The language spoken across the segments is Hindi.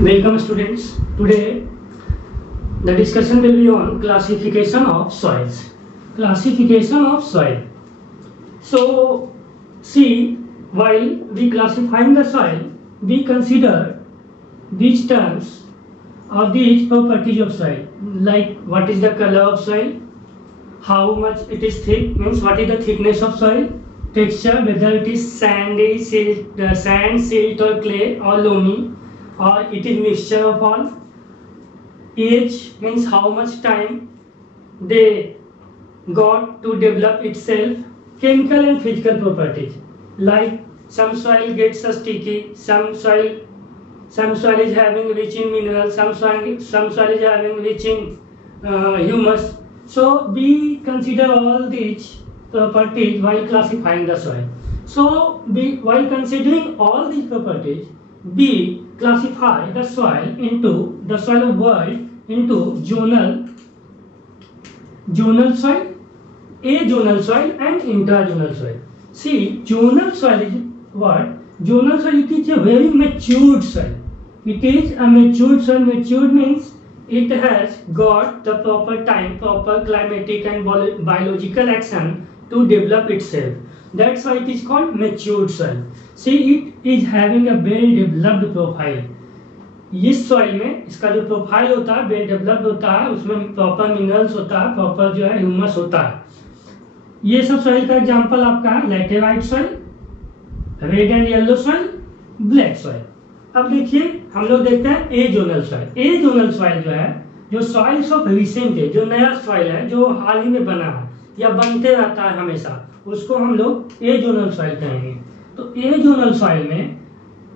Welcome students. Today the discussion will be on classification of soils. Classification of soil. So see, while we classifying the soil, we consider these terms or these properties of soil, like what is the color of soil, how much it is thick, means what is the thickness of soil, texture, whether it is sandy, sand, silt or clay or loamy, or it is mixture of all. Age means how much time they got to develop itself. Chemical and physical properties, like some soil gets sticky, some soil is having rich in minerals, some soil is having rich in humus. So we consider all these properties while classifying the soil. So while considering all these properties, we classify the soil of world into zonal soil, azonal soil and intrazonal soil. See, zonal soil is what? Zonal soil, it is a very matured soil. It is a matured soil. Matured means it has got the proper time, proper climatic and biological action to develop itself. That's why it is called matured soil. See, it is having a well developed profile. इस सॉइल में इसका जो प्रोफाइल होता है वेल डेवलप्ड होता है, उसमें प्रॉपर मिनरल्स होता है, प्रॉपर जो है ह्यूमस होता है. ये सब सॉइल का एग्जांपल आपका है laterite soil, red and yellow soil, black soil. अब देखिए हम लोग देखते हैं एजोनल सॉइल. एजोनल सॉइल जो है, जो सॉइल्स ऑफ रिसेंट है, जो नया सॉइल है, जो हाल ही में बना है या बनते रहता है हमेशा, उसको हम लोग एजोनल सॉइल कहेंगे. तो एजोनल सॉइल में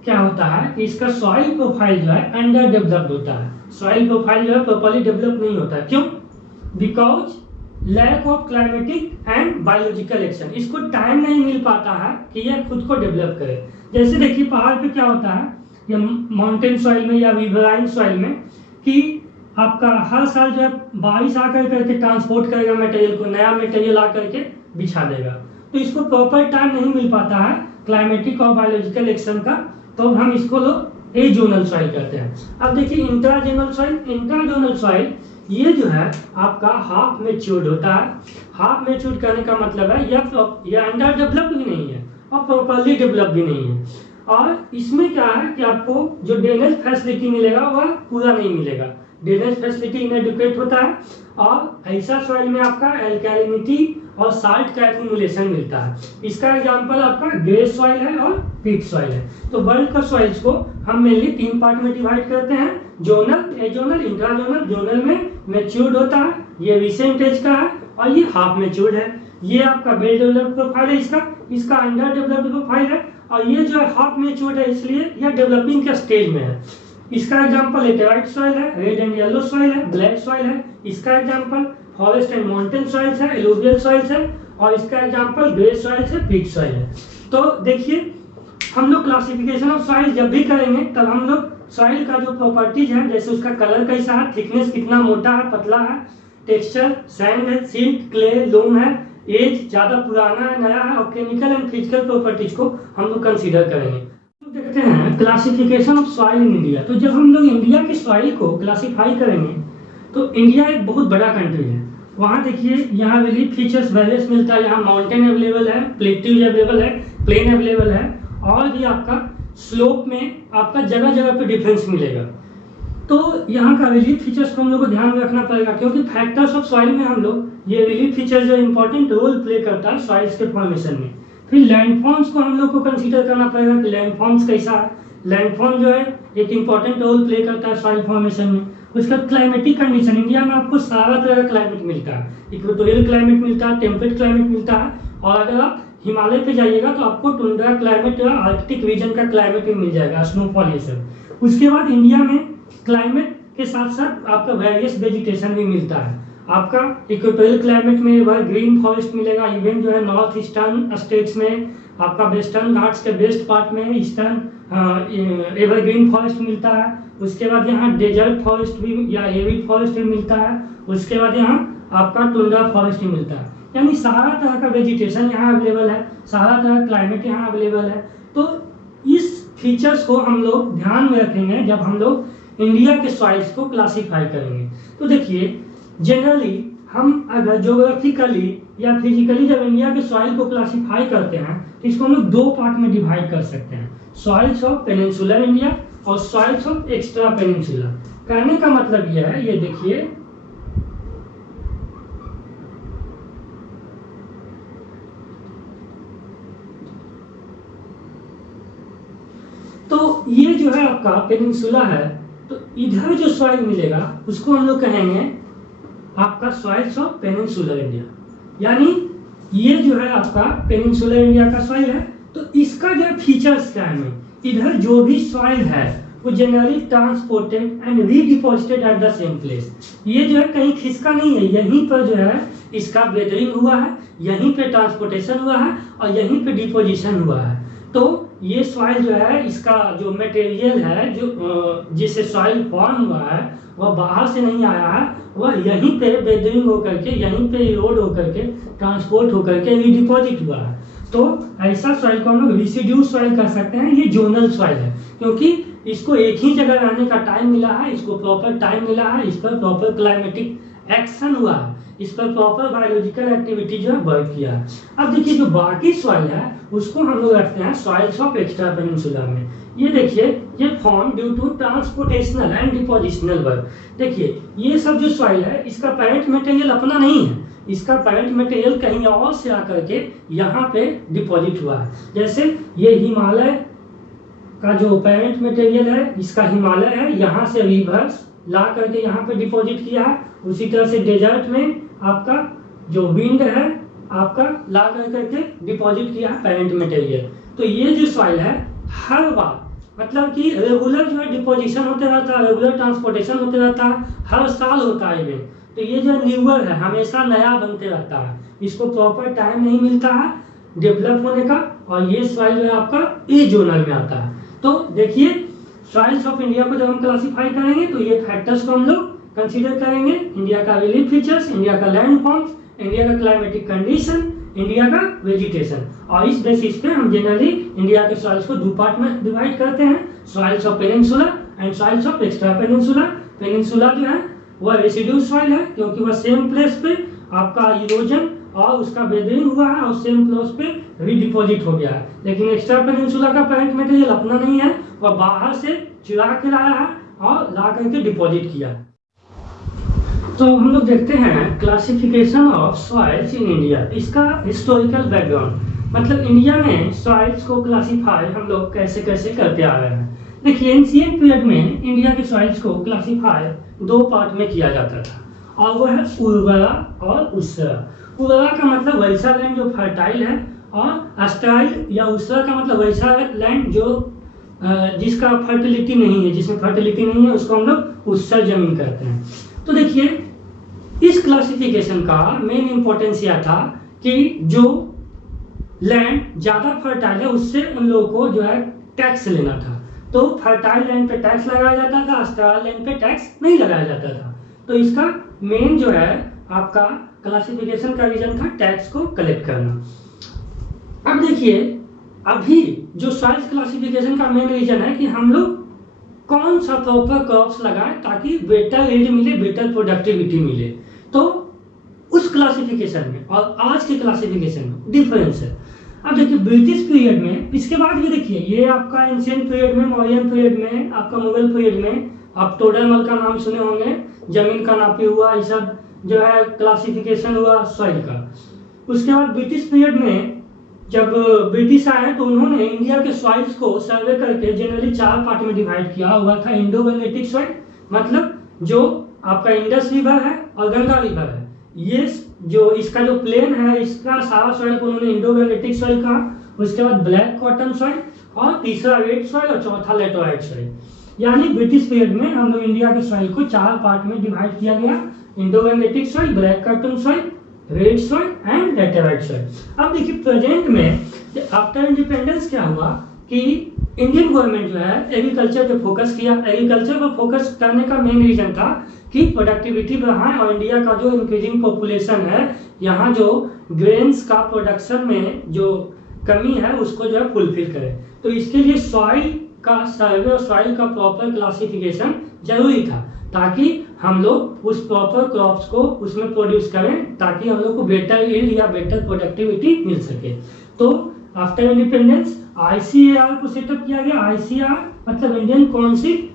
क्या होता है कि इसका सॉइल प्रोफाइल जो है अंडर डेवलप्ड होता है. सॉइल प्रोफाइल जो है प्रॉपर्ली डेवलप नहीं होता. क्यों? Because lack of climatic and biological action. इसको टाइम नहीं मिल पाता है कि यह खुद को डेवलप करे. जैसे देखिए पहाड़ पे क्या होता है या माउंटेन सॉइल में या रिवराइन सॉइल में कि आपका हर साल जो है बारिश आकर करके ट्रांसपोर्ट करेगा मटेरियल को, नया मटेरियल आकर के बिछा देगा. तो इसको प्रॉपर टाइम नहीं मिल पाता है क्लाइमेटिक और बायोलॉजिकल एक्शन का, तो हम इसको लोग एजोनल सॉइल कहते हैं. अब देखिए इंट्राजोनल सॉइल. इंट्राजोनल सॉइल ये जो है आपका हाफ मैच्योर्ड होता है. हाफ मैच्योर्ड करने का मतलब है यह अंडर डेवलप्ड भी नहीं है और प्रॉपर्ली डेवलप भी नहीं है. और इसमें क्या है कि आपको जो ड्रेनेज फैसिलिटी मिलेगा वह पूरा नहीं मिलेगा. ड्रेनेज फैसिलिटी इनएडिक्वेट होता है और ऐसा सॉइल में आपका एल्कैलिनिटी और साल्ट का एक्युमुलेशन मिलता है. इसका एग्जांपल आपका ग्रे सॉइल है और पीट सॉइल है. तो वर्ल्ड का सॉइल्स को हम मेनली 3 पार्ट में डिवाइड करते हैं, जोनल, एजोनल, इंट्राजोनल. जोनल में मैच्योर्ड होता है, ये रिसेंट एज का है, और ये हाफ मैच्योर्ड है. ये आपका वेल डेवलप्ड प्रोफाइल है, इसका अंडर डेवलप्ड प्रोफाइल है, और ये जो है हाफ मैच्योर्ड है, इसलिए यह डेवलपिंग के स्टेज में है. इसका एग्जांपल लैटेराइट सॉइल है, रेड एंड येलो सॉइल है, ब्लैक सॉइल है. इसका example forest and mountain soils है, एलुवियल सॉइल्स है, और इसका एग्जांपल ग्रे सॉइल्स है, पीट सॉइल है. तो देखिए हम लोग क्लासिफिकेशन ऑफ सॉइल जब भी करेंगे तब हम लोग सॉइल का जो प्रॉपर्टीज है, जैसे उसका कलर कैसा है, थिकनेस कितना मोटा है, पतला है, टेक्सचर सैंड है, सिल्ट, क्ले, लोम है, एज ज्यादा पुराना है, नया है, और केमिकल एंड फिजिकल प्रॉपर्टीज को हम लोग कंसीडर करेंगे. देखते हैं classification of soil in India. तो जब हम लोग इंडिया की सॉइल को क्लासिफाई करेंगे तो इंडिया एक बहुत बड़ा कंट्री है. वहाँ देखिए यहाँ रिलीफ फीचर्स वेरियस मिलता है. यहाँ माउंटेन अवेलेबल है, प्लेट्यूज अवेलेबल है, प्लेन अवेलेबल है, और भी आपका स्लोप में आपका जगह जगह पे डिफरेंस मिलेगा. तो यहाँ का रिलीफ फीचर्स को हम लोग को ध्यान में रखना पड़ेगा, क्योंकि फैक्टर्स ऑफ सॉइल में हम लोग ये रिलीफ फीचर जो इंपॉर्टेंट रोल प्ले करता है सॉइल्स के फॉर्मेशन में. फिर लैंडफॉर्म्स को हम लोग को कंसीडर करना पड़ेगा कि लैंडफॉर्म्स कैसा है. लैंडफॉर्म जो है एक इंपॉर्टेंट रोल प्ले करता है सॉइल फॉर्मेशन में. उसका क्लाइमेटिक कंडीशन, इंडिया में आपको सारा तरह का क्लाइमेट मिलता है. इक्वेटोरियल क्लाइमेट मिलता है, टेम्परेट क्लाइमेट मिलता है, और अगर आप हिमालय पे जाइएगा तो आपको टुंड्रा क्लाइमेट या आर्कटिक रीजन का क्लाइमेट भी मिल जाएगा, स्नोफॉल ये सब. उसके बाद इंडिया में क्लाइमेट के साथ साथ आपका वेरियस वेजिटेशन भी मिलता है. आपका इक्वेटोरियल क्लाइमेट में वह ग्रीन फॉरेस्ट मिलेगा. इवन जो है नॉर्थ ईस्टर्न स्टेट्स में आपका वेस्टर्न घाट्स के वेस्ट पार्ट में ईस्टर्न एवरग्रीन फॉरेस्ट मिलता है. उसके बाद यहाँ डेजर्ट फॉरेस्ट भी या एविड फॉरेस्ट भी मिलता है. उसके बाद यहाँ आपका टुंड्रा फॉरेस्ट भी मिलता है. यानी सारा तरह का वेजिटेशन यहाँ अवेलेबल है, सारा तरह क्लाइमेट यहाँ अवेलेबल है. तो इस फीचर्स को हम लोग ध्यान में रखेंगे जब हम लोग इंडिया के सॉइल्स को क्लासीफाई करेंगे। तो देखिए जनरली हम अगर ज्योग्राफिकली या फिजिकली जब इंडिया के सॉइल को क्लासीफाई करते हैं तो इसको हम लोग दो पार्ट में डिवाइड कर सकते हैं, सॉइल्स ऑफ पेनिनसुलर इंडिया और सॉइल्स ऑफ एक्स्ट्रा पेनिनसुलर। कहने का मतलब यह है, ये देखिए तो ये जो है आपका पेनिनसुला है, तो इधर जो सॉइल मिलेगा उसको हम लोग कहेंगे आपका सॉइल्स ऑफ पेनिनसुलर इंडिया। यानी ये जो है आपका पेनिनसुलर इंडिया का सॉइल है। तो इसका जो फीचर्स क्या है, इधर जो भी सॉइल है वो generally transported and redeposited at the same place. ये जो है कहीं खिसका नहीं है, यहीं पर जो है इसका वेदरिंग हुआ है, यहीं पे ट्रांसपोर्टेशन हुआ है और यहीं पे डिपोजिशन हुआ है। तो ये सॉइल जो है, इसका जो मटेरियल है जो जिससे सॉइल फॉर्म हुआ है वह बाहर से नहीं आया है, वह यहीं पे वेदरिंग होकर के, यहीं पे इरोड होकर के, ट्रांसपोर्ट होकर के रीडिपोजिट हुआ है। तो ऐसा सॉइल को हम लोग रेसिड्यू सॉइल कह सकते हैं। ये जोनल सॉइल है क्योंकि इसको एक ही जगह रहने का टाइम मिला है, इसको प्रॉपर टाइम मिला है, इस पर प्रॉपर क्लाइमेटिक एक्शन हुआ है, इस पर प्रॉपर बायोलॉजिकल एक्टिविटी जो है वर्क किया है। अब देखिए जो बाकी सॉइल है उसको हम लोग रखते हैं सॉइल्स ऑफ एक्स्ट्रा पेनिनसुला में। ये देखिए ये form due to transportational and depositional work. देखिए ये सब जो सॉइल है इसका पेरेंट मटेरियल अपना नहीं है, इसका पेरेंट मटेरियल कहीं और से आकर के यहाँ पे डिपॉजिट हुआ है। जैसे ये हिमालय का जो पेरेंट मटेरियल है, इसका हिमालय है, यहाँ से रिवर्स ला करके यहाँ पे डिपॉजिट किया है। उसी तरह से डेजर्ट में आपका जो विंड है आपका ला करके डिपॉजिट किया है पेरेंट मटेरियल। तो ये जो सॉइल है हर बार मतलब कि रेगुलर जो है डिपोजिशन होते रहता है, रेगुलर ट्रांसपोर्टेशन होते रहता है, हर साल होता है इवेंट। तो ये जो न्यूअर है हमेशा नया बनते रहता है, इसको प्रॉपर टाइम नहीं मिलता है डेवलप होने का। और ये सॉइल जो है आपका ए जोनल में आता है। तो देखिए सॉइल्स ऑफ इंडिया को जब हम क्लासीफाई करेंगे तो ये फैक्टर्स को हम लोग कंसीडर करेंगे, इंडिया का रिलीफ फीचर्स, इंडिया का लैंड फॉर्म्स, इंडिया का क्लाइमेटिक कंडीशन, इंडिया का वेजिटेशन। और इस बेसिस पे हम जनरली इंडिया के सॉइल्स को दो पार्ट में डिवाइड करते हैं, soils of peninsula and soils of extra peninsula. Peninsula जो है वह रेसिड्यू सॉइल है क्योंकि वह सेम प्लेस पे आपका इरोजन और उसका वेदरिंग हुआ है और सेम प्लेस पे रीडिपोजिट हो गया है। लेकिन एक्स्ट्रा पेनिनसुला का पेरेंट मटेरियल अपना नहीं है, वह बाहर से चुरा के लाया है और ला करके डिपॉजिट किया है। तो हम लोग देखते हैं classification of soils in India. इसका हिस्टोरिकल बैकग्राउंड मतलब इंडिया में सॉइल्स को क्लासिफाई हम लोग कैसे कैसे करते आ रहे हैं। देखिए एंशिएंट पीरियड में इंडिया के सॉइल्स को क्लासिफाई दो पार्ट में किया जाता था और वह है उर्वरा और उसरा। उर्वरा का मतलब वैसा लैंड जो फर्टाइल है और अस्ट्राइल या उसरा का मतलब वैसा लैंड जो जिसका फर्टिलिटी नहीं है, जिसमें फर्टिलिटी नहीं है उसको हम लोग उस्सर जमीन कहते हैं। तो देखिए इस क्लासिफिकेशन का मेन इंपॉर्टेंस यह था कि जो लैंड ज्यादा फर्टाइल है उससे उन लोगों को जो है टैक्स लेना था। तो फर्टाइल लैंड पे टैक्स लगाया जाता था, अस्ट्राइल लैंड पे टैक्स नहीं लगाया जाता था। तो इसका मेन जो है आपका क्लासिफिकेशन का रीजन था टैक्स को कलेक्ट करना। अब देखिए अभी जो सॉइल्स क्लासिफिकेशन का मेन रीजन है कि हम लोग कौन सा प्रॉपर क्रॉप्स लगाएं ताकि बेटर यील्ड मिले, बेटर प्रोडक्टिविटी मिले। तो उस क्लासिफिकेशन में और आज के क्लासिफिकेशन में डिफरेंस है। अब देखिए ब्रिटिश पीरियड में, इसके बाद भी देखिए ये आपका एंशिएंट पीरियड में, मौर्यन पीरियड में, आपका मुगल पीरियड में आप टोडरमल का नाम सुने होंगे, जमीन का नापी हुआ, ये सब जो है क्लासिफिकेशन हुआ सॉइल का। उसके बाद ब्रिटिश पीरियड में जब ब्रिटिश आए तो उन्होंने इंडिया के सॉइल्स को सर्वे करके जनरली चार पार्ट में डिवाइड किया हुआ था। इंडो गंगेटिक सॉइल मतलब जो आपका इंडस रिवर है और गंगा रिवर है, ये जो इसका जो प्लेन है इसका सारा सॉइल को उन्होंने इंडो गंगेटिक सॉइल कहा। उसके बाद ब्लैक कॉटन सॉइल और तीसरा रेड सॉइल और चौथा लेटोराइट सॉइल। यानी ब्रिटिश पीरियड में हम लोग इंडिया के सॉइल को चार पार्ट में डिवाइड किया गया, Indo Gangetic soil, black cotton soil, red soil and laterite soil. अब देखिए प्रेजेंट में आफ्टर इंडिपेंडेंस क्या हुआ कि इंडियन गवर्नमेंट जो है एग्रीकल्चर पे फोकस किया। एग्रीकल्चर पर फोकस करने का मेन रीजन था कि प्रोडक्टिविटी बढ़ाएं और इंडिया का जो इंक्रीजिंग पॉपुलेशन है यहाँ जो ग्रेन्स का प्रोडक्शन में जो कमी है उसको जो है फुलफिल करें। तो इसके लिए सॉइल का सर्वे और सॉइल का प्रॉपर क्लासिफिकेशन जरूरी था, ताकि हम लोग उस प्रॉपर क्रॉप्स को उसमें प्रोड्यूस करें, ताकि हम लोग को बेटर यील्ड या बेटर प्रोडक्टिविटी मिल सके। तो आफ्टर इंडिपेंडेंस ICAR को सेटअप किया गया। ICAR मतलब Indian council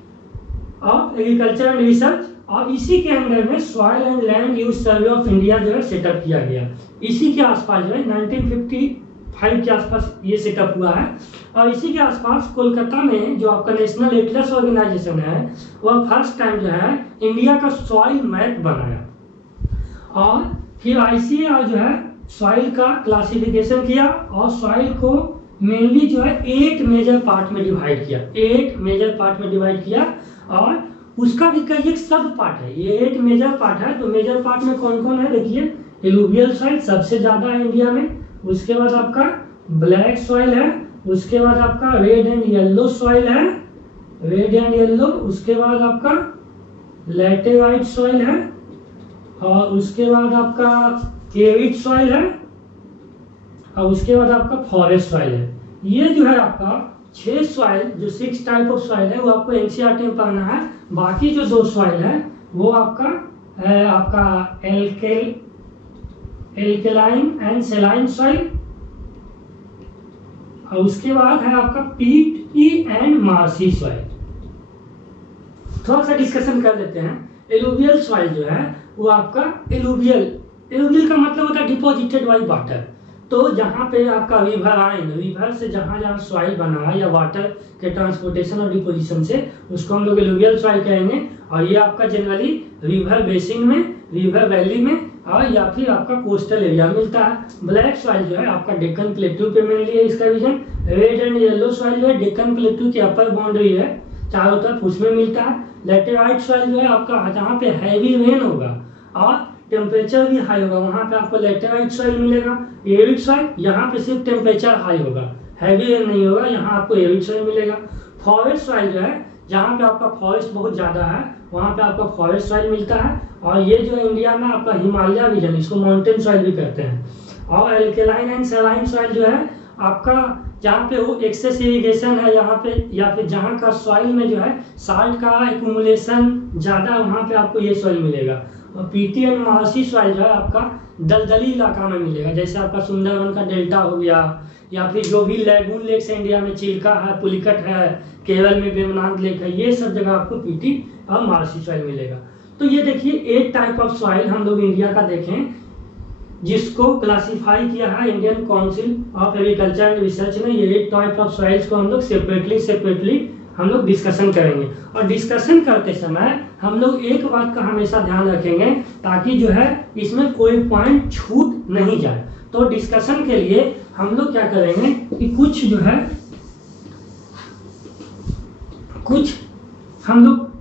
of agriculture and research, और इसी के अंदर में soil and land use survey of India जो है सेटअप किया गया। इसी के आसपास जो है 1955 के आसपास ये सेटअप हुआ है। और इसी के आसपास कोलकाता में जो आपका नेशनल एटलस ऑर्गेनाइजेशन है, वह फर्स्ट टाइम जो है इंडिया का सॉइल मैप बनाया। और फिर ICAR जो है सॉइल का क्लासिफिकेशन किया और सॉइल को मेनली जो है 8 मेजर पार्ट में डिवाइड किया। 8 मेजर पार्ट में डिवाइड किया, और उसका भी कई एक सब पार्ट है। ये 8 मेजर पार्ट है। तो मेजर पार्ट में कौन कौन है देखिए, एलुवियल सॉइल सबसे ज्यादा है इंडिया में, उसके बाद आपका ब्लैक सॉइल है, उसके बाद आपका रेड एंड येलो सॉइल है, रेड एंड येलो, उसके बाद आपका लैटेराइट सॉइल है, और उसके बाद आपका एरिड सॉइल है, और उसके बाद आपका फॉरेस्ट सॉइल है। ये जो है आपका 6 सॉइल, जो 6 टाइप ऑफ सॉइल है, वो आपको NCERT में पढ़ना है। बाकी जो 2 सॉइल है वो आपका एल्केलाइन एंड सेलाइन सॉइल, और उसके बाद है आपका पीटी एंड मार्सी सॉइल। थोड़ा सा डिस्कशन कर लेते हैं। एलुवियल सॉइल जो है वो आपका एलुवियल का मतलब होता है डिपॉजिटेड बाई वाटर। तो जहाँ पे आपका रिवर से जहाँ सॉइल बना है या वाटर के ट्रांसपोर्टेशन और डिपोजिशन से, उसको हम लोग एलुवियल सॉइल कहेंगे। और ये आपका जनरली रिवर बेसिन में, रिवर वैली में, और या फिर आपका कोस्टल एरिया में मिलता है। ब्लैक सॉइल जो है आपका डेक्कन प्लेटू पे मिल रही है इसका reason. Red and yellow soil जो है डेक्कन प्लेटू की अपर बाउंड्री है चारों तरफ, उसमें मिलता है। लैटेराइट सॉइल जो है आपका जहाँ पे हैवी रेन होगा और टेम्परेचर भी हाई होगा, वहाँ पे आपको लैटेराइट सॉइल मिलेगा। एरिड सॉइल, यहाँ पे सिर्फ टेम्परेचर हाई होगा, हैवी रेन नहीं होगा, यहाँ आपको एरिड सॉइल मिलेगा। फॉरेस्ट सॉइल जो है जहाँ पे आपका फॉरेस्ट बहुत ज़्यादा है, वहाँ पे आपका फॉरेस्ट सॉइल मिलता है। और ये जो इंडिया में आपका हिमालय रीजन, इसको माउंटेन सॉइल भी कहते हैं। और एल्केलाइन एंड सैलाइन सॉइल जो है आपका जहाँ पे वो एक्सेस इरिगेशन है यहाँ पे, या फिर जहाँ का सॉइल में जो है साल्ट का एक्यूमुलेशन ज़्यादा, वहाँ पे आपको ये सॉइल मिलेगा। और पीटी एंड मार्सी सॉइल जो है आपका दलदली इलाका में मिलेगा, जैसे आपका सुंदरबन का डेल्टा हो गया, या फिर जो भी लैगून लेक्स इंडिया में, चिल्का है, पुलिकट है, केरल में वेमनाथ लेक है, ये सब जगह आपको पीटी और मार्सी सॉइल मिलेगा। तो ये देखिए 8 टाइप ऑफ सॉइल हम लोग इंडिया का देखें, जिसको क्लासिफाई किया है Indian council of agriculture and research ने। ये 8 टाइप ऑफ सॉइल्स को हम लोग सेपरेटली हम लोग डिस्कशन करेंगे। और डिस्कशन करते समय हम लोग एक बात का हमेशा ध्यान रखेंगे, ताकि जो है इसमें कोई पॉइंट छूट नहीं जाए। तो डिस्कशन के लिए हम लोग क्या करेंगे कि कुछ जो है, कुछ हम लोग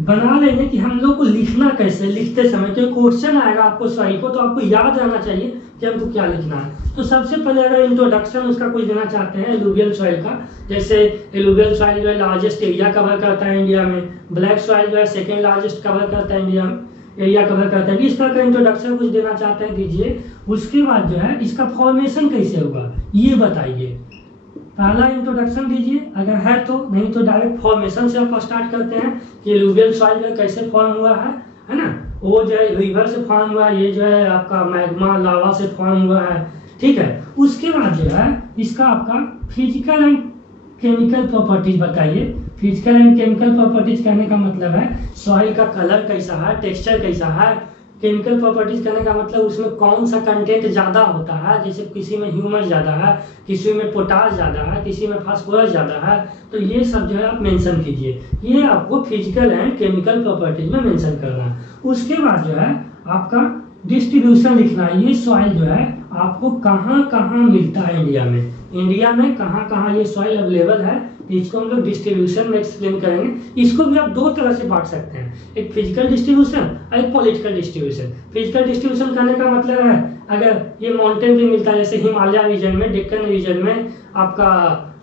बना लेंगे कि हम लोग को लिखना कैसे, लिखते समय जो क्वेश्चन आएगा आपको सॉइल को, तो आपको याद रहना चाहिए कि हमको क्या लिखना है। तो सबसे पहले अगर इंट्रोडक्शन उसका कुछ देना चाहते हैं एलुवियल सॉइल का, जैसे एलुवियल सॉइल जो है लार्जेस्ट एरिया कवर करता है इंडिया में, ब्लैक सॉइल जो है सेकेंड लार्जेस्ट कवर करता है इंडिया में, एरिया कवर करता है। इस तरह का इंट्रोडक्शन कुछ देना चाहते हैं, दीजिए। उसके बाद जो है इसका फॉर्मेशन कैसे होगा ये बताइए। पहला इंट्रोडक्शन दीजिए अगर है तो, नहीं तो डायरेक्ट फॉर्मेशन से आप स्टार्ट करते हैं कि एलुवियल सॉइल जो कैसे फॉर्म हुआ है ना। वो जो है रिवर से फॉर्म हुआ है, ये जो है आपका मैग्मा लावा से फॉर्म हुआ है, ठीक है। उसके बाद जो है इसका आपका फिजिकल एंड केमिकल प्रॉपर्टीज बताइए। फिजिकल एंड केमिकल प्रॉपर्टीज कहने का मतलब है सॉइल का कलर कैसा है, टेक्सचर कैसा है। केमिकल प्रॉपर्टीज कहने का मतलब उसमें कौन सा कंटेंट ज़्यादा होता है, जैसे किसी में ह्यूमस ज़्यादा है, किसी में पोटाश ज़्यादा है, किसी में फास्फोरस ज़्यादा है। तो ये सब जो है आप मेंशन कीजिए, ये आपको फिजिकल एंड केमिकल प्रॉपर्टीज में मेंशन करना है। उसके बाद जो है आपका डिस्ट्रीब्यूशन लिखना है। ये सॉइल जो है आपको कहाँ कहाँ मिलता है इंडिया में कहाँ कहाँ ये सॉइल अवेलेबल है, इसको हम लोग डिस्ट्रीब्यूशन में एक्सप्लेन करेंगे। इसको भी आप 2 तरह से बांट सकते हैं, एक फिजिकल डिस्ट्रीब्यूशन और एक पॉलिटिकल डिस्ट्रीब्यूशन। फिजिकल डिस्ट्रीब्यूशन करने का मतलब है अगर ये माउंटेन भी मिलता है, जैसे हिमालय रीजन में, डेक्कन रीजन में, आपका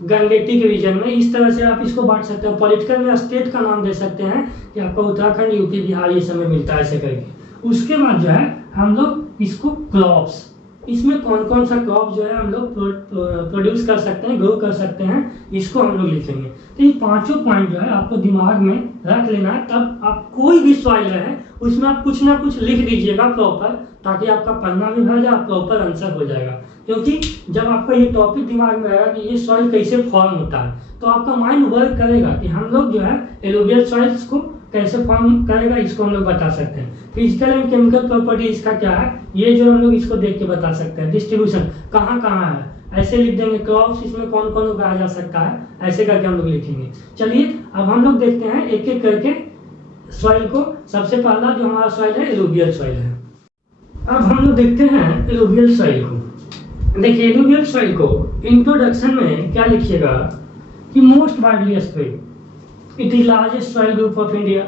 गंगेटिक रीजन में, इस तरह से आप इसको बांट सकते हैं। पॉलिटिकल में स्टेट का नाम दे सकते हैं कि आपको उत्तराखंड, यूपी, बिहार ये सब में मिलता है ऐसे करके। उसके बाद जो है हम लोग इसको क्रॉप्स, इसमें कौन कौन सा क्रॉप जो है हम लोग प्रोड्यूस कर सकते हैं, ग्रो कर सकते हैं, इसको हम लोग लिखेंगे। तो ये पांचों पॉइंट जो है आपको दिमाग में रख लेना है, तब आप कोई भी सॉइल है उसमें आप कुछ ना कुछ लिख दीजिएगा प्रॉपर, ताकि आपका पन्ना भी भर जाए, प्रॉपर आंसर हो जाएगा। क्योंकि जब आपका ये टॉपिक दिमाग में आएगा कि ये सॉइल कैसे फॉर्म होता है, तो आपका माइंड वर्क करेगा कि हम लोग जो है एलुवियल सॉइल्स को कैसे फॉर्म करेगा, इसको हम लोग बता सकते हैं। फिजिकल एंड केमिकल प्रॉपर्टी इसका क्या है, ये जो हम लोग इसको देख के बता सकते हैं। डिस्ट्रीब्यूशन कहाँ कहाँ है, ऐसे लिख देंगे। क्रॉप्स इसमें कौन कौन उगाया जा सकता है, ऐसे करके हम लोग लिखेंगे। चलिए अब हम लोग देखते हैं एक एक करके सॉइल को। सबसे पहला जो हमारा सॉइल है एलुवियल सॉइल है। अब हम लोग देखते हैं एलुवियल सॉइल को। देखिए एलुवियल सॉइल को इंट्रोडक्शन में क्या लिखिएगा कि most widely spread, it is largest soil group of India.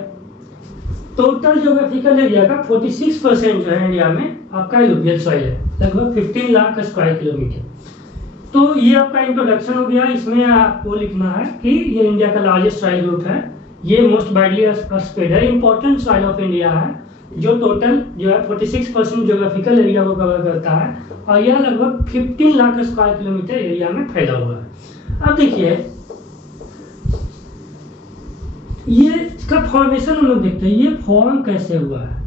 Total geographical area का 46% जो है इंडिया में आपका एलुवियल सॉइल है, लगभग 15 लाख स्क्वायर किलोमीटर। तो ये आपका इंट्रोडक्शन हो गया। इसमें आपको लिखना है कि ये इंडिया का लार्जेस्ट सॉइल ग्रुप है, ये मोस्ट वाइडली स्प्रेड है, इंपॉर्टेंट सॉइल ऑफ इंडिया है, जो टोटल जो है 46% ज्योग्राफिकल एरिया को कवर करता है, और यह लगभग 15 लाख स्क्वायर किलोमीटर एरिया में फैला हुआ है। अब देखिए ये इसका फॉर्मेशन हम लोग देखते हैं, ये फॉर्म कैसे हुआ है,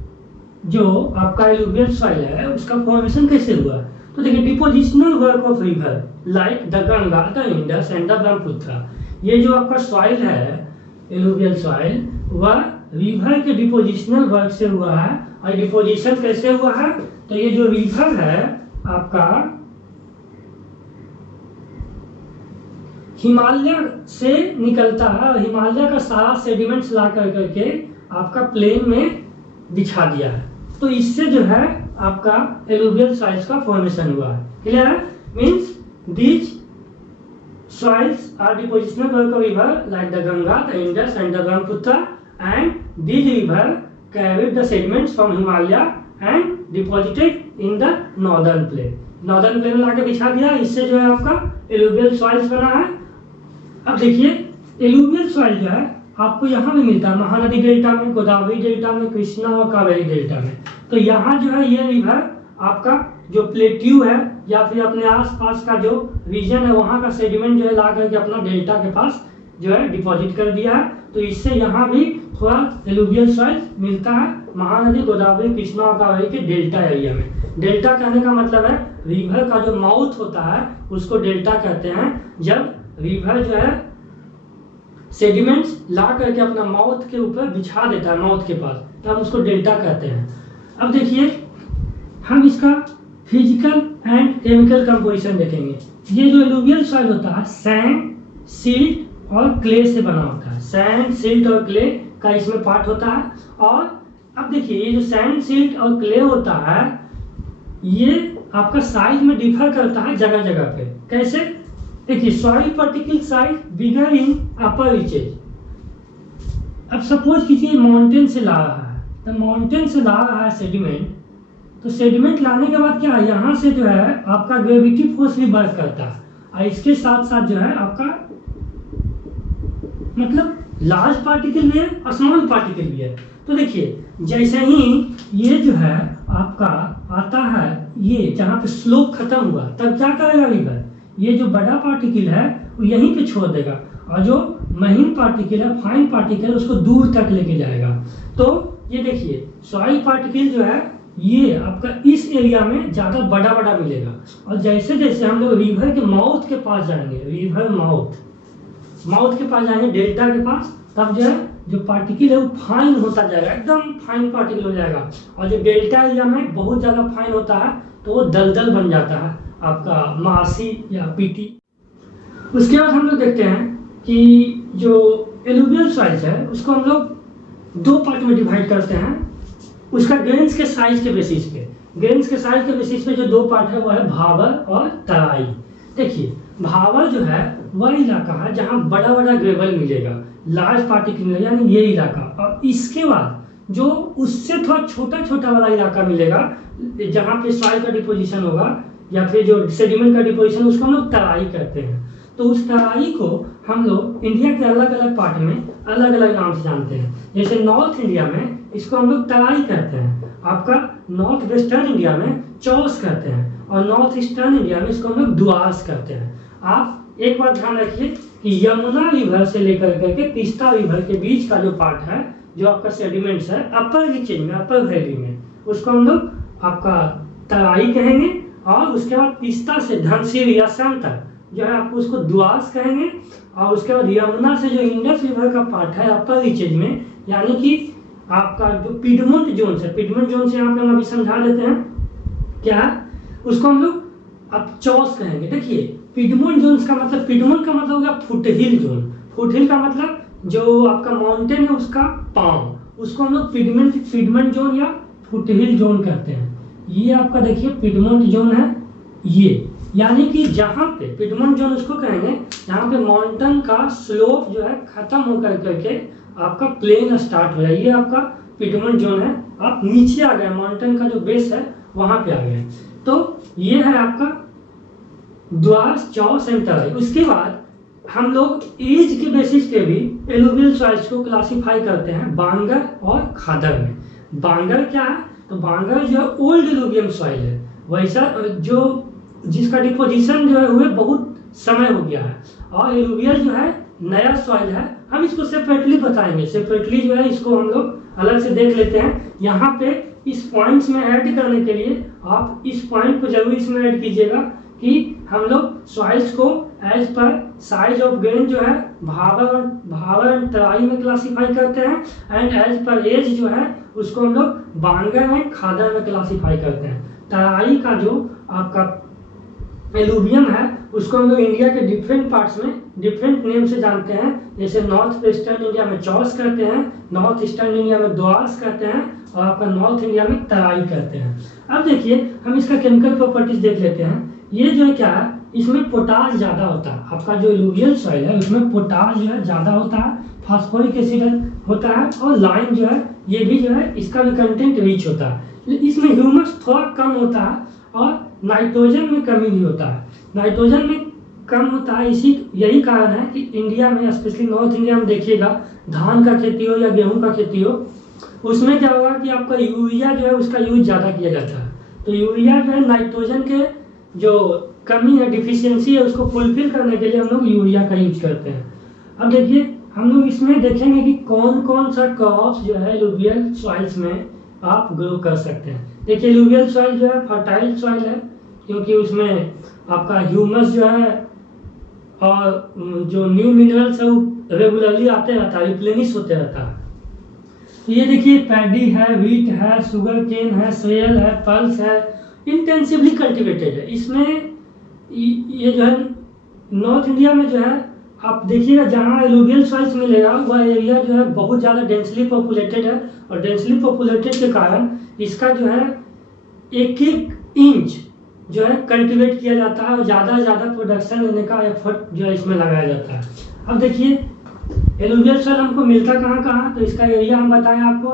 जो आपका एलुवियल सॉइल है उसका फॉर्मेशन कैसे हुआ है। तो देखिए depositional work of river like the Ganga, the Indus and the Brahmaputra. ये जो आपका सॉइल है एलुवियल सॉइल, वह रिवर के डिपोजिशनल वर्क से हुआ है। और डिपोजिशन कैसे हुआ है, तो ये जो रिवर है आपका हिमालय से निकलता है, और हिमालय का सारा सेडिमेंट्स ला करके आपका प्लेन में बिछा दिया है। तो इससे जो है आपका एलुवियल सॉइल्स का फॉर्मेशन हुआ है। क्लियर है? Means these soils are depositional work of river like the Ganga, the Indus and the Brahmaputra, and these river carried the sediments from Himalaya and deposited in the northern plain. Northern plain लाके बिछा दिया, इससे जो है आपका एलुवियल सॉइल्स बना है। अब देखिए एलुवियल सॉइल जो है आपको यहाँ भी मिलता है, महानदी डेल्टा में, गोदावरी डेल्टा में, कृष्णा और कावेरी डेल्टा में। तो यहाँ जो है ये रिवर आपका जो प्लेट्यू है या फिर अपने आसपास का जो रीजन है वहाँ का सेडिमेंट जो है ला करके अपना डेल्टा के पास जो है डिपॉजिट कर दिया है। तो इससे यहाँ भी थोड़ा एलुवियल सॉइल मिलता है महानदी, गोदावरी, कृष्णा और कावेरी के डेल्टा एरिया में। डेल्टा कहने का मतलब है रिवर का जो माउथ होता है उसको डेल्टा कहते हैं। जब रिवर जो है सेडिमेंट्स ला करके अपना माउथ के ऊपर बिछा देता है, माउथ के पास, तो हम उसको डेल्टा कहते हैं। अब देखिए हम इसका फिजिकल एंड केमिकल कंपोजिशन देखेंगे। ये जो एलुवियल सॉइल होता है सैंड, सिल्ट और क्ले से बना होता है। सैंड, सिल्ट और क्ले का इसमें पार्ट होता है। और अब देखिए ये जो सैंड, सिल्ट और क्ले होता है ये आपका साइज में डिफर करता है जगह जगह पे। कैसे? देखिए सॉइल पार्टिकल साइज बिगर इन अपर रीचेज। अब सपोज कीजिए माउंटेन से ला रहा है, तो माउंटेन से ला रहा है सेडिमेंट, तो सेडिमेंट लाने के बाद क्या है, यहाँ से जो है आपका ग्रेविटी फोर्स भी वर्क करता है, और इसके साथ साथ जो है आपका मतलब लार्ज पार्टिकल भी है और स्मॉल पार्टिकल भी है। तो देखिए जैसे ही ये जो है आपका आता है, ये जहाँ पे स्लोप खत्म हुआ, तब क्या करेगा रिवर, ये जो बड़ा पार्टिकल है वो यहीं पे छोड़ देगा, और जो महीन पार्टिकल है, फाइन पार्टिकल, उसको दूर तक लेके जाएगा। तो ये देखिए सॉइल पार्टिकल जो है ये आपका इस एरिया में ज़्यादा बड़ा बड़ा मिलेगा, और जैसे जैसे हम लोग रिवर के माउथ के पास जाएंगे, रिवर माउथ के पास जाएंगे, डेल्टा के पास, तब जो है जो पार्टिकल है वो फाइन होता जाएगा, एकदम फाइन पार्टिकल हो जाएगा। और जो डेल्टा एरिया में बहुत ज़्यादा फाइन होता है तो वो दलदल बन जाता है आपका मासी या पीटी। उसके बाद हम लोग देखते हैं कि जो एलुवियल सॉइल्स है उसको हम लोग दो पार्ट में डिवाइड करते हैं, उसका ग्रेन्स के साइज के बेसिस पे। ग्रेन्स के साइज के बेसिस पे जो दो पार्ट है वो है भावर और तराई। देखिए भावर जो है वह इलाका है जहाँ बड़ा बड़ा ग्रेवल मिलेगा, लार्ज पार्टिकल मिलेगा, यानी ये इलाका। और इसके बाद जो उससे थोड़ा छोटा छोटा वाला इलाका मिलेगा जहाँ पे सॉइल का डिपोजिशन होगा या फिर जो सेडिमेंट का डिपोजिशन, उसको हम लोग तराई कहते हैं। तो उस तराई को हम लोग इंडिया के अलग अलग पार्ट में अलग अलग नाम से जानते हैं। जैसे नॉर्थ इंडिया में इसको हम लोग तराई कहते हैं, आपका नॉर्थ वेस्टर्न इंडिया में चौस कहते हैं, और नॉर्थ ईस्टर्न इंडिया में इसको हम लोग डुआर्स कहते हैं। आप एक बात ध्यान रखिए कि यमुना रिवर से लेकर करके तीस्ता रिवर के बीच का जो पार्ट है, जो आपका सेडिमेंट्स है अपर रीचेज में, अपर वैली में, उसको हम लोग आपका तराई कहेंगे। और उसके बाद तीस्ता से धनसिर या सम तक जो है आपको उसको डुआर्स कहेंगे। और उसके बाद यमुना से जो इंडस रिवर का पार्ट है अपर रीचेज में, यानी कि आपका जो पिडमोंट जोन है, पिडमोंट जोन से यहाँ पे हम अभी समझा देते हैं क्या, उसको हम लोग अब चौस कहेंगे। देखिए पिडमोंट जोन का मतलब, पिडमोंट का मतलब होगा फुटहिल जोन, फुटहिल का मतलब जो आपका माउंटेन है उसका पाँव, उसको हम लोग पिडमोंट जोन या फुटहिल जोन कहते हैं। ये आपका देखिए पिडमोंट जोन है ये, यानी कि जहाँ पे पिडमोंट जोन उसको कहेंगे जहाँ पे माउंटेन का स्लोप जो है खत्म होकर करके आपका प्लेन स्टार्ट हो जाए, ये आपका पिडमोंट जोन है। आप नीचे आ गए, माउंटेन का जो बेस है वहां पे आ गए, तो ये है आपका द्वास, चौस एंड तराई। उसके बाद हम लोग एज के बेसिस पे भी एलुवियल सॉइल्स को क्लासिफाई करते हैं बांगर और खादर में। बांगर क्या है, तो बांगर जो है ओल्ड एलुवियल सॉइल है, वैसा जो जिसका डिपोजिशन जो है हुए बहुत समय हो गया है, और एलुवियल जो है नया सॉइल है। हम इसको सेपरेटली बताएंगे, सेपरेटली जो है इसको हम लोग अलग से देख लेते हैं। यहाँ पे इस पॉइंट्स में ऐड करने के लिए आप इस पॉइंट को जरूर इसमें ऐड कीजिएगा कि हम लोग सॉइल्स को as per size of grain जो है भावर एंड तराई में क्लासिफाई करते हैं, एंड एज पर एज जो है उसको हम लोग बांगर एंड खादर में क्लासिफाई करते हैं। तराई का जो आपका एलुवियम है उसको हम लोग इंडिया के डिफरेंट पार्ट्स में डिफरेंट नेम से जानते हैं, जैसे नॉर्थ वेस्टर्न इंडिया में चौस कहते हैं, नॉर्थ ईस्टर्न इंडिया में द्वास कहते हैं, और आपका नॉर्थ इंडिया में तराई कहते हैं। अब देखिए हम इसका केमिकल प्रॉपर्टीज देख लेते हैं। ये जो है क्या है, इसमें पोटाश ज़्यादा होता है, आपका जो एलुवियल सॉइल है उसमें पोटाश जो है ज़्यादा होता है, फास्फोरिक एसिड होता है, और लाइम जो है ये भी जो है इसका भी कंटेंट रिच होता है। इसमें ह्यूमस थोड़ा कम होता है और नाइट्रोजन में कमी भी होता है, नाइट्रोजन में कम होता है। यही कारण है कि इंडिया में, स्पेशली नॉर्थ इंडिया में देखिएगा, धान का खेती हो या गेहूं का खेती हो, उसमें क्या होगा कि आपका यूरिया जो है उसका यूज ज़्यादा किया जाता है। तो यूरिया जो है नाइट्रोजन के जो कमी है, डिफिशियंसी है, उसको फुलफिल करने के लिए हम लोग यूरिया का यूज करते हैं। अब देखिए हम लोग इसमें देखेंगे कि कौन कौन सा क्रॉप्स जो है एलुवियल सॉइल्स में आप ग्रो कर सकते हैं। देखिए एलुवियल सॉइल जो है फर्टाइल सॉइल है, क्योंकि उसमें आपका ह्यूमस जो है और जो न्यू मिनरल्स है वो रेगुलरली आते रहता है, रिप्लेनिश होते रहता है। तो ये देखिए पैडी है, व्हीट है, शुगर केन है, सोयल है, पल्स है, इंटेंसिवली कल्टिवेटेड है। इसमें ये जो है नॉर्थ इंडिया में जो है आप देखिएगा जहाँ एलुवियल सॉइल्स मिलेगा वह एरिया जो है बहुत ज़्यादा डेंसली पॉपुलेटेड है, और डेंसली पॉपुलेटेड के कारण इसका जो है एक एक इंच जो है कल्टीवेट किया जाता है, और ज़्यादा से ज़्यादा प्रोडक्शन लेने का एफर्ट जो है इसमें लगाया जाता है। अब देखिए एलुवियल सॉइल हमको मिलता कहाँ कहाँ, तो इसका एरिया हम बताएं आपको,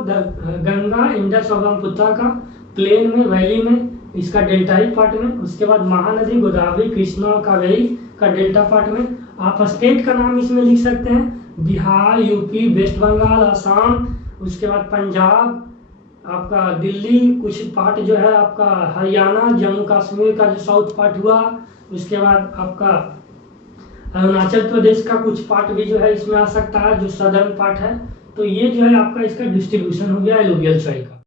गंगा, इंडस और ब्रह्मपुत्र का प्लेन में, वैली में, इसका डेल्टाइक पार्ट में, उसके बाद महानदी गोदावरी, कृष्णा और कावेरी का डेल्टा पार्ट में। आप स्टेट का नाम इसमें लिख सकते हैं, बिहार, यूपी, वेस्ट बंगाल, असम, उसके बाद पंजाब, आपका दिल्ली, कुछ पार्ट जो है आपका हरियाणा, जम्मू कश्मीर का जो साउथ पार्ट हुआ, उसके बाद आपका अरुणाचल प्रदेश का कुछ पार्ट भी जो है इसमें आ सकता है, जो सदर्न पार्ट है। तो ये जो है आपका इसका डिस्ट्रीब्यूशन हो गया एलुवियल सॉइल का।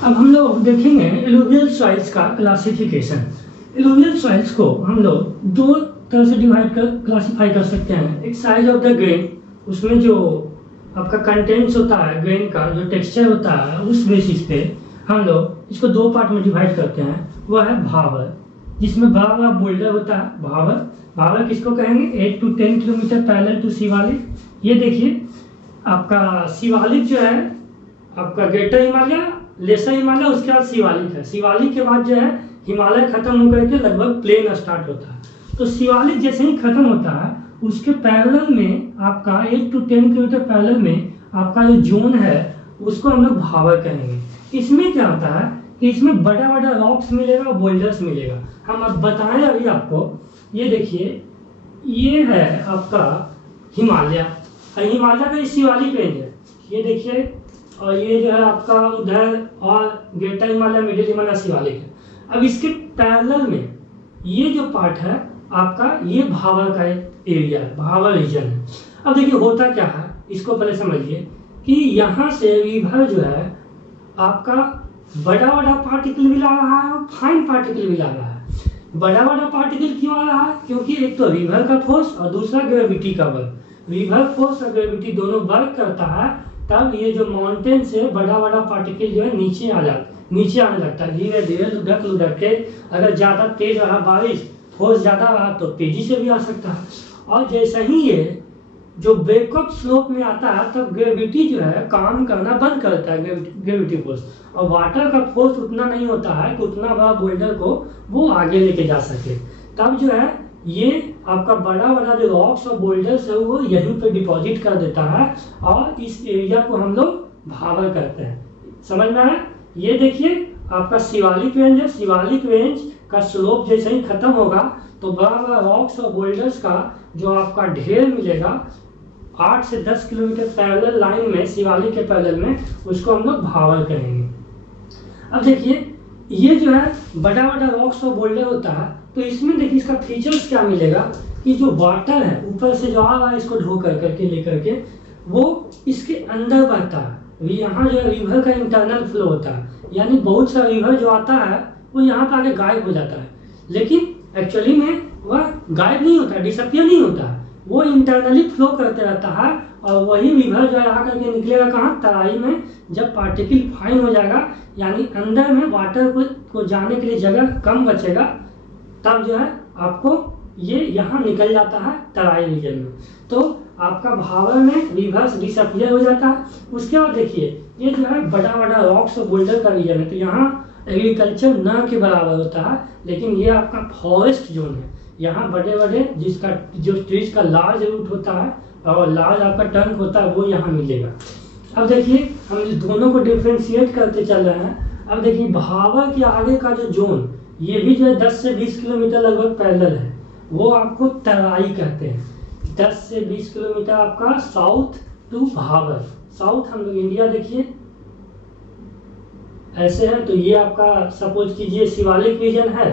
अब हम लोग देखेंगे एलुवियल सॉइल्स का क्लासिफिकेशन। एलुवियल सॉइल्स को हम लोग दो तरह से डिवाइड कर क्लासिफाई कर सकते हैं। एक साइज ऑफ द ग्रेन, उसमें जो आपका कंटेंट्स होता है ग्रेन का, जो टेक्सचर होता है, उस बेसिस पे हम लोग इसको दो पार्ट में डिवाइड करते हैं। वह है भावर, जिसमें बड़ा बड़ा बोल्डर होता है। भावर भावर किसको कहेंगे, 8 to 10 kilometre parallel to Shivalik. ये देखिए आपका शिवालिक जो है आपका ग्रेटर हिमालय, लेसर हिमालय, उसके बाद शिवालिक है। शिवालिक के बाद जो है हिमालय खत्म होकर के लगभग प्लेन स्टार्ट होता है। तो शिवालिक जैसे ही खत्म होता है उसके पैरेलल में आपका 8 to 10 किलोमीटर पैरेलल में आपका जो जोन है उसको हम लोग भावर कहेंगे। इसमें क्या होता है कि इसमें बड़ा बड़ा रॉक्स मिलेगा और बोल्डर्स मिलेगा। हम अब बताएं अभी आपको, ये देखिए ये है आपका हिमालय, हिमालय का शिवालिक रेंज है, ये देखिए, और ये जो है आपका उधर और ग्रेटर हिमालय, मिडिल हिमालय, शिवालिक है। अब इसके पैरेलल में ये जो पार्ट है आपका, ये भावर का एरिया है, भावर रीजन है। अब देखिए होता क्या है, इसको पहले समझिए कि यहाँ से रिवर जो है आपका बड़ा बड़ा पार्टिकल भी ला रहा है और फाइन पार्टिकल भी ला रहा है। बड़ा बड़ा पार्टिकल क्यों आ रहा है? क्योंकि एक तो रिवर का फोर्स और दूसरा ग्रेविटी का वर्क। रिवर फोर्स और ग्रेविटी दोनों वर्क करता है, तब ये जो माउंटेन से बड़ा बड़ा पार्टिकल जो है नीचे आने लगता है। धीरे धीरे लुढ़क के, अगर ज़्यादा तेज रहा बारिश, फोर्स ज़्यादा रहा तो तेजी से भी आ सकता है। और जैसे ही ये जो बैकअप स्लोप में आता है तब ग्रेविटी जो है काम करना बंद करता है, ग्रेविटी फोर्स। और वाटर का फोर्स उतना नहीं होता है कि उतना बड़ा बोल्डर को वो आगे लेके जा सके। तब जो है ये आपका बड़ा बड़ा जो रॉक्स और बोल्डर्स है वो यहीं पे डिपॉजिट कर देता है और इस एरिया को हम लोग भावर करते हैं। समझ में आया? ये देखिए आपका शिवालिक रेंज है। शिवालिक रेंज का स्लोप जैसे ही खत्म होगा तो बड़ा बड़ा रॉक्स और बोल्डर्स का जो आपका ढेर मिलेगा 8 से 10 किलोमीटर पैरेलल लाइन में, शिवालिक के पैरेलल में, उसको हम लोग भावर करेंगे। अब देखिए ये जो है बड़ा बड़ा रॉक्स और बोल्डर होता है, तो इसमें देखिए इसका फीचर्स क्या मिलेगा कि जो वाटर है ऊपर से जो आ रहा है इसको ढो करके लेकर के वो इसके अंदर बहता है। यहाँ जो है रिवर का इंटरनल फ्लो होता है, यानी बहुत सा रिवर जो आता है वो यहाँ पे आके गायब हो जाता है, लेकिन एक्चुअली में वह गायब नहीं होता, डिसअपियर नहीं होता है, वो इंटरनली फ्लो करते रहता है। और वही रिवर जो है आ करके निकलेगा कहाँ? तराई में। जब पार्टिकल फाइन हो जाएगा, यानी अंदर में वाटर को जाने के लिए जगह कम बचेगा, तब जो है आपको ये यहाँ निकल जाता है तराई रीजन में। तो आपका भावर में रिवर्स डिसअपियर हो जाता है। उसके बाद देखिए ये जो है बड़ा बड़ा रॉक्स और बोल्डर का रीजन है, तो यहाँ एग्रीकल्चर न के बराबर होता है, लेकिन ये आपका फॉरेस्ट जोन है। यहाँ बड़े बड़े जिसका जो ट्रीज का लार्ज रूट होता है और लार्ज आपका टर्न होता है वो यहाँ मिलेगा। अब देखिए हम इस दोनों को डिफ्रेंशिएट करते चल रहे हैं। अब देखिए भावर के आगे का जो जोन, ये भी जो है 10 से 20 किलोमीटर लगभग पैरेलल है, वो आपको तराई कहते हैं। 10 से 20 किलोमीटर आपका साउथ टू भावर। साउथ हम लोग इंडिया देखिए ऐसे है, तो ये आपका सपोज कीजिए शिवालिक रीजन है,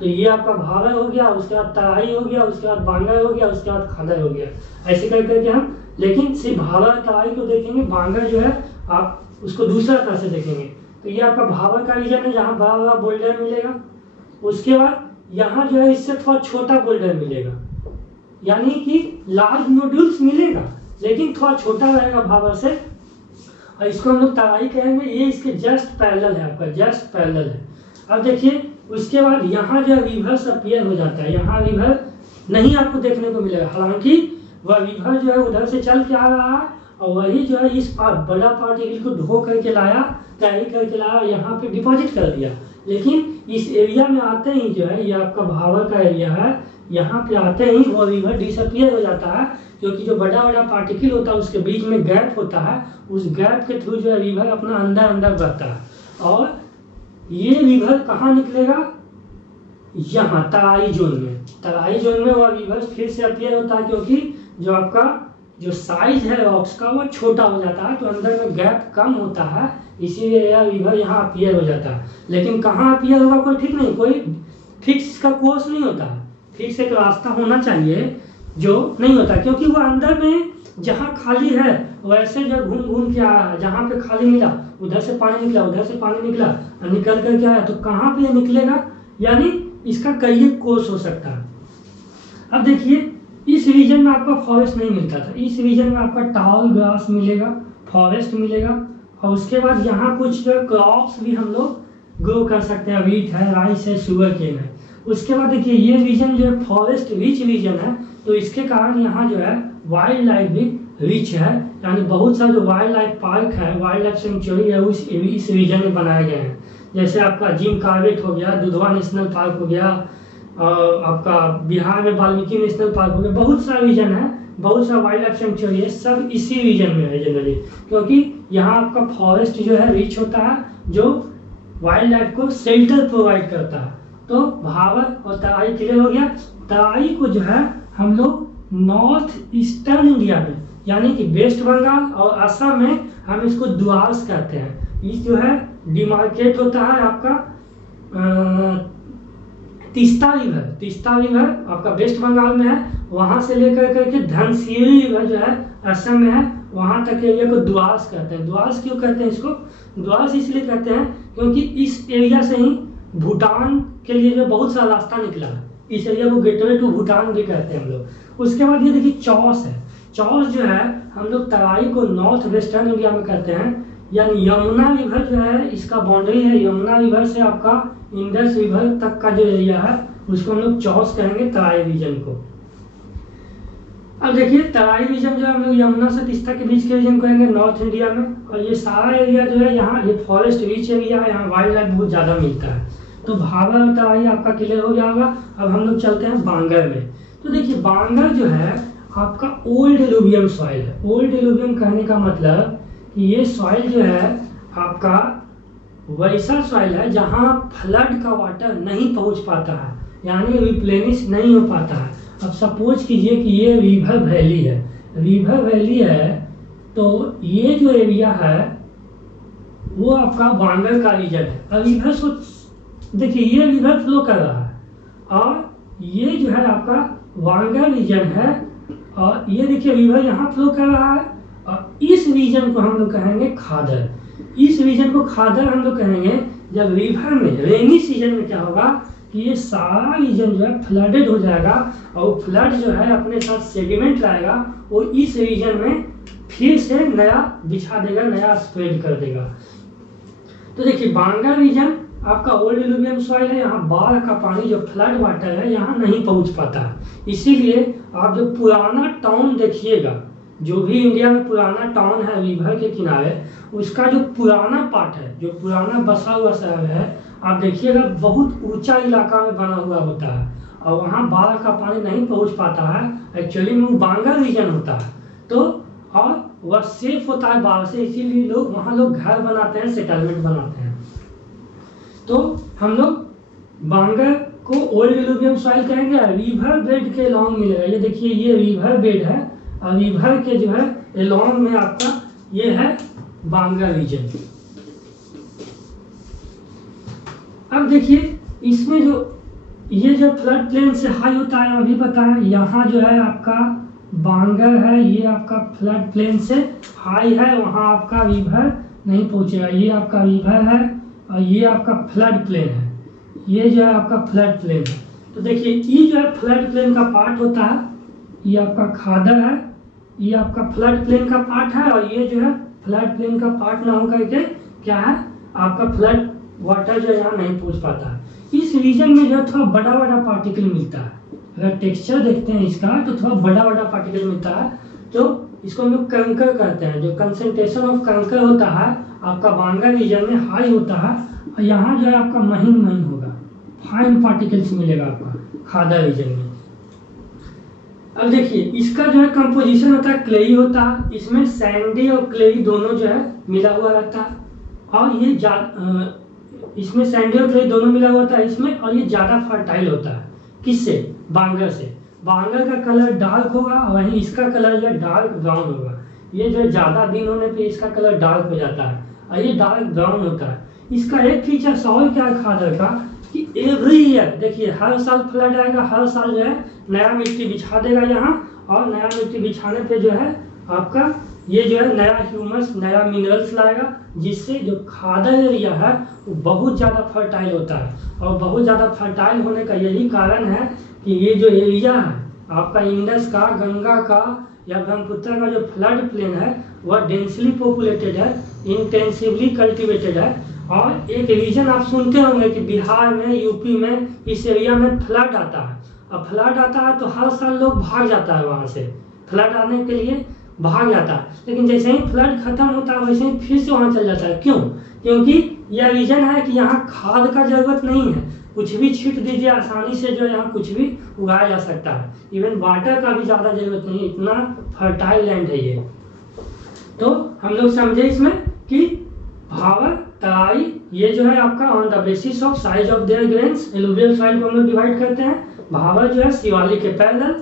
तो ये आपका भावर हो गया, उसके बाद तराई हो गया, उसके बाद बांगर हो गया, उसके बाद खादर हो गया। ऐसे कर करके हम, लेकिन सिर्फ भावर तराई को देखेंगे, बांगर जो है आप उसको दूसरा तरह से देखेंगे। तो ये आपका भावर का रीजन है जहाँ बड़ा बड़ा बोल्डर मिलेगा। उसके बाद यहाँ जो है इससे थोड़ा छोटा बोल्डर मिलेगा, यानी कि लार्ज नोड्यूल्स मिलेगा लेकिन थोड़ा छोटा रहेगा भावर से, और इसको हम लोग तराई कहेंगे। ये इसके जस्ट पैरेलल है, आपका जस्ट पैरेलल है। अब देखिए उसके बाद यहाँ जो रिवर्स अपीयर हो जाता है, यहाँ रिवर नहीं आपको देखने को मिलेगा, हालांकि वह रिवर जो है उधर से चल के आ रहा है और वही जो है इस बड़ा पार्टिकल को ढो करके लाया, कैरी करके लाया, यहाँ पे डिपॉजिट कर दिया। लेकिन इस एरिया में आते ही जो है ये आपका भावर का एरिया है, यहाँ पे आते ही वो रिवर डिसअपियर हो जाता है, क्योंकि जो बड़ा बड़ा पार्टिकल होता है उसके बीच में गैप होता है, उस गैप के थ्रू जो है रिवर अपना अंदर अंदर बढ़ता है। और ये रिवर कहाँ निकलेगा? यहाँ तराई जोन में। तराई जोन में वह रिवर फिर से अपीयर होता है, क्योंकि जो आपका जो साइज है रॉक्स का वो छोटा हो जाता है, तो अंदर में गैप कम होता है, इसीलिए यह रिवर यहाँ अपीयर हो जाता है। लेकिन कहाँ अपीयर होगा कोई ठीक नहीं, कोई फिक्स का कोर्स नहीं होता, फिक्स एक रास्ता होना चाहिए जो नहीं होता, क्योंकि वो अंदर में जहाँ खाली है वैसे जो घूम घूम के आया है, जहाँ पे खाली मिला उधर से पानी निकला, उधर से पानी निकला और निकल करके आया, तो कहाँ पे निकलेगा? यानी इसका कई कोर्स हो सकता है। अब देखिए इस रीजन में आपका फॉरेस्ट नहीं मिलता था, इस रीजन में आपका टॉल ग्रास मिलेगा, फॉरेस्ट मिलेगा, और उसके बाद यहाँ कुछ क्रॉप्स भी हम लोग ग्रो कर सकते हैं, वीट है, राइस है, शुगर केन है। उसके बाद देखिए ये रीजन जो है फॉरेस्ट रिच रीजन है, तो इसके कारण यहाँ जो है वाइल्ड लाइफ भी रिच है, यानी बहुत सा जो वाइल्ड लाइफ पार्क है, वाइल्ड लाइफ सेंचुरी है, इस रीजन में बनाए गए हैं। जैसे आपका जिम कार्बेट हो गया, दुधवा नेशनल पार्क हो गया, आपका बिहार में वाल्मीकि नेशनल पार्क हो गया, बहुत सा रीजन है, बहुत सा वाइल्ड लाइफ सेंचुरी है, सब इसी रीजन में है जनरली, क्योंकि यहाँ आपका फॉरेस्ट जो है रिच होता है, जो वाइल्ड लाइफ को शेल्टर प्रोवाइड करता है। तो भावर और तराई क्लियर हो गया। तराई को जो है हम लोग नॉर्थ ईस्टर्न इंडिया में, यानी कि वेस्ट बंगाल और असम में हम इसको द्वास कहते हैं। ये जो है डिमार्केट होता है आपका तीस्ता रिवर आपका वेस्ट बंगाल में है, वहाँ से लेकर करके धनसिरी रिवर जो है असम में है, वहाँ तक एरिया को द्वास कहते हैं। द्वास क्यों कहते हैं इसको? द्वास इसलिए कहते हैं क्योंकि इस एरिया से ही भूटान के लिए जो बहुत सा रास्ता निकला है, इस एरिया को गेटवे टू भूटान भी कहते हैं हम लोग। उसके बाद ये देखिए चौस है। चौस जो है हम लोग तराई को नॉर्थ वेस्टर्न इंडिया में कहते हैं, यानी यमुना रिवर जो है इसका बाउंड्री है, यमुना रिवर से आपका इंडस रिवर तक का जो एरिया है उसको हम लोग चौस कहेंगे, तराई रीजन को। अब देखिए तराई रीजन जो है हम लोग यमुना से तीस्ता के बीच के रीजन कहेंगे नॉर्थ इंडिया में, और ये सारा एरिया जो है यहाँ ये फॉरेस्ट रिच एरिया है, यहाँ वाइल्ड लाइफ बहुत ज़्यादा मिलता है। तो भाबर और तराई आपका क्लियर हो जाएगा। अब हम लोग चलते हैं बांगर में। तो देखिए बांगर जो है आपका ओल्ड एलुवियम सॉइल है। ओल्ड एलुवियम कहने का मतलब कि ये सॉइल जो है आपका वैसा सॉइल है जहाँ फ्लड का वाटर नहीं पहुँच पाता है, यानी रिप्लेनिश नहीं हो पाता है। अब सपोज कीजिए कि ये रिवर वैली है, रिवर वैली है, तो ये जो एरिया है वो आपका बांगर का रीजन है। अब रिवर देखिए ये रिवर फ्लो कर रहा है और ये जो है आपका बांगर रीजन है, और ये देखिए रिवर यहाँ फ्लो कर रहा है, और इस रीजन को हम लोग कहेंगे खादर। इस रीजन को खादर हम लोग कहेंगे जब रिवर में रेनी सीजन में क्या होगा कि ये सारा रीजन जो है फ्लडेड हो जाएगा, और फ्लड जो है अपने साथ सेडिमेंट लाएगा, वो इस रीजन में फिर से नया बिछा देगा, नया स्प्रेड कर देगा। तो देखिए बांगर रीजन आपका ओल्ड एलुवियम सॉइल है, यहाँ बाढ़ का पानी जो फ्लड वाटर है यहाँ नहीं पहुँच पाता है। इसीलिए आप जो पुराना टाउन देखिएगा, जो भी इंडिया में पुराना टाउन है रिवर के किनारे, उसका जो पुराना पार्ट है, जो पुराना बसा हुआ शहर है, आप देखिएगा बहुत ऊंचा इलाका में बना हुआ होता है, और वहाँ बाढ़ का पानी नहीं पहुँच पाता है। एक्चुअली में वो बांगर रीजन होता है, तो और वह सेफ होता है बाढ़ से, इसीलिए लोग वहाँ लोग घर बनाते हैं, सेटलमेंट बनाते हैं। तो हम लोग बांगर को ओल्ड एलुवियम सॉइल कहेंगे। रिवर बेड के लॉन्ग मिलेगा, ये देखिए ये रिवर बेड है, और रिवर के जो है एलॉन्ग में आपका ये है बांगर रीजन। अब देखिए इसमें जो ये जो फ्लड प्लेन से हाई होता है अभी बताएं, यहाँ जो है आपका बांगर है, ये आपका फ्लड प्लेन से हाई है, वहाँ आपका रिवर नहीं पहुँचेगा। ये आपका रिवर है और ये आपका फ्लड प्लेन है, ये जो है आपका फ्लड प्लेन है। तो देखिए ये जो है फ्लड प्लेन का पार्ट होता है, ये आपका खादर है, ये आपका फ्लड प्लेन का पार्ट है, और ये जो है फ्लड प्लेन का पार्ट ना होकर के क्या है आपका फ्लड वाटर जो यहाँ नहीं पहुँच पाता है। इस रीजन में जो है थोड़ा बड़ा बड़ा पार्टिकल मिलता है। अगर टेक्सचर देखते हैं इसका तो थोड़ा बड़ा बड़ा पार्टिकल मिलता है, तो इसको हम लोग कंकर कहते हैं। जो कंसंट्रेशन ऑफ कंकर होता है आपका बांगर रीजन में हाई होता है, और यहाँ जो है आपका महीन महीन होगा, फाइन पार्टिकल्स मिलेगा आपका खादर रीजन में। अब देखिए इसका जो है कंपोजिशन होता है क्लेई होता है, इसमें सैंडी और क्लेई दोनों जो है मिला हुआ रहता है, और ये इसमें सैंडी और क्लेई दोनों मिला हुआ होता है इसमें, और ये ज़्यादा फर्टाइल होता है। किससे? बांगर से। बांगर का कलर डार्क होगा, वहीं इसका कलर जो है डार्क ब्राउन होगा। ये जो है ज़्यादा दिन होने पे इसका कलर डार्क हो जाता है, और ये डार्क ब्राउन होता है। इसका एक फीचर और क्या है खादर का कि एवरी ईयर देखिए हर साल फ्लड आएगा, हर साल जो है नया मिट्टी बिछा देगा यहाँ, और नया मिट्टी बिछाने पे जो है आपका ये जो है नया ह्यूमस, नया मिनरल्स लाएगा, जिससे जो खादर एरिया है वो बहुत ज़्यादा फर्टाइल होता है। और बहुत ज़्यादा फर्टाइल होने का यही कारण है कि ये जो एरिया है आपका इंडस का, गंगा का या ब्रह्मपुत्र का जो फ्लड प्लेन है वह डेंसली पॉपुलेटेड है, इंटेंसिवली कल्टिवेटेड है। और एक रीजन आप सुनते होंगे कि बिहार में, यूपी में इस एरिया में फ्लड आता है। अब फ्लड आता है तो हर साल लोग भाग जाता है, वहाँ से फ्लड आने के लिए भाग जाता है, लेकिन जैसे ही फ्लड खत्म होता है वैसे ही फिर से वहाँ चल जाता है। क्यों? क्योंकि यह रीजन है कि यहाँ खाद का जरूरत नहीं है, कुछ भी छींट दीजिए आसानी से जो यहाँ कुछ भी उगाया जा सकता है। इवन वाटर का भी ज़्यादा जरूरत नहीं है, इतना फर्टाइल लैंड है ये। तो हम लोग समझे इसमें कि भावर, तराई, ये जो है आपका on the basis of size of their grains alluvial soil को हम लोग डिवाइड करते हैं। भावर जो है शिवालिक के पैरेलल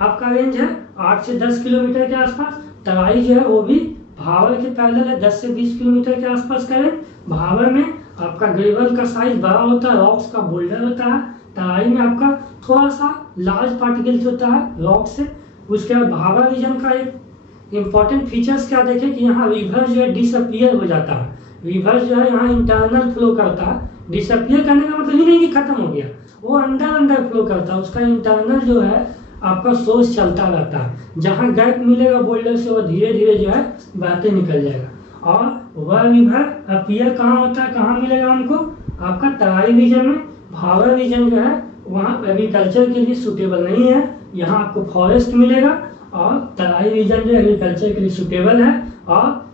आपका रेंज है 8 से 10 किलोमीटर के आसपास। तराई जो है वो भी भावर के पैरेलल है, 10 से 20 किलोमीटर के आसपास का रेंज। भावर में आपका ग्रेवल का साइज बड़ा होता है, रॉक्स का बोल्डर होता है, तराई में आपका थोड़ा सा लार्ज पार्टिकल्स होता है रॉक से। उसके बाद भाभा रीजन का एक इम्पॉर्टेंट फीचर्स क्या देखें कि यहाँ रिवर जो है डिसअपियर हो जाता है। रिवर जो है यहाँ इंटरनल फ्लो करता है। डिसअपियर करने का मतलब ये नहीं कि खत्म हो गया, वो अंदर अंदर फ्लो करता है, उसका इंटरनल जो है आपका सोर्स चलता रहता है। जहाँ गैप मिलेगा बोल्डर से वो धीरे धीरे जो है बहते निकल जाएगा। और वह रिवर अपीयर कहाँ होता है, कहाँ मिलेगा हमको, आपका तराई रीजन में। भाभा रीजन जो है वहाँ एग्रीकल्चर के लिए सूटेबल नहीं है, यहाँ आपको फॉरेस्ट मिलेगा। और तराई रीजन जो एग्रीकल्चर के लिए सूटेबल है, और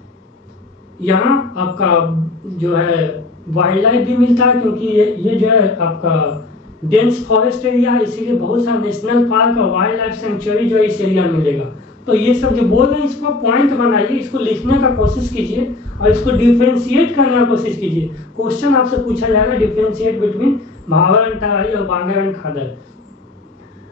यहाँ आपका जो है वाइल्ड लाइफ भी मिलता है, क्योंकि ये जो है आपका डेंस फॉरेस्ट एरिया है, इसीलिए बहुत सारा नेशनल पार्क और वाइल्ड लाइफ सेंचुरी जो है इस एरिया में मिलेगा। तो ये सब जो बोल रहे हैं इसको पॉइंट बनाइए, इसको लिखने का कोशिश कीजिए और इसको डिफ्रेंशिएट करने का कोशिश कीजिए। क्वेश्चन आपसे पूछा जाएगा डिफ्रेंशिएट बिटवीन भाभा एंड तराई और बांगर एंड खादर।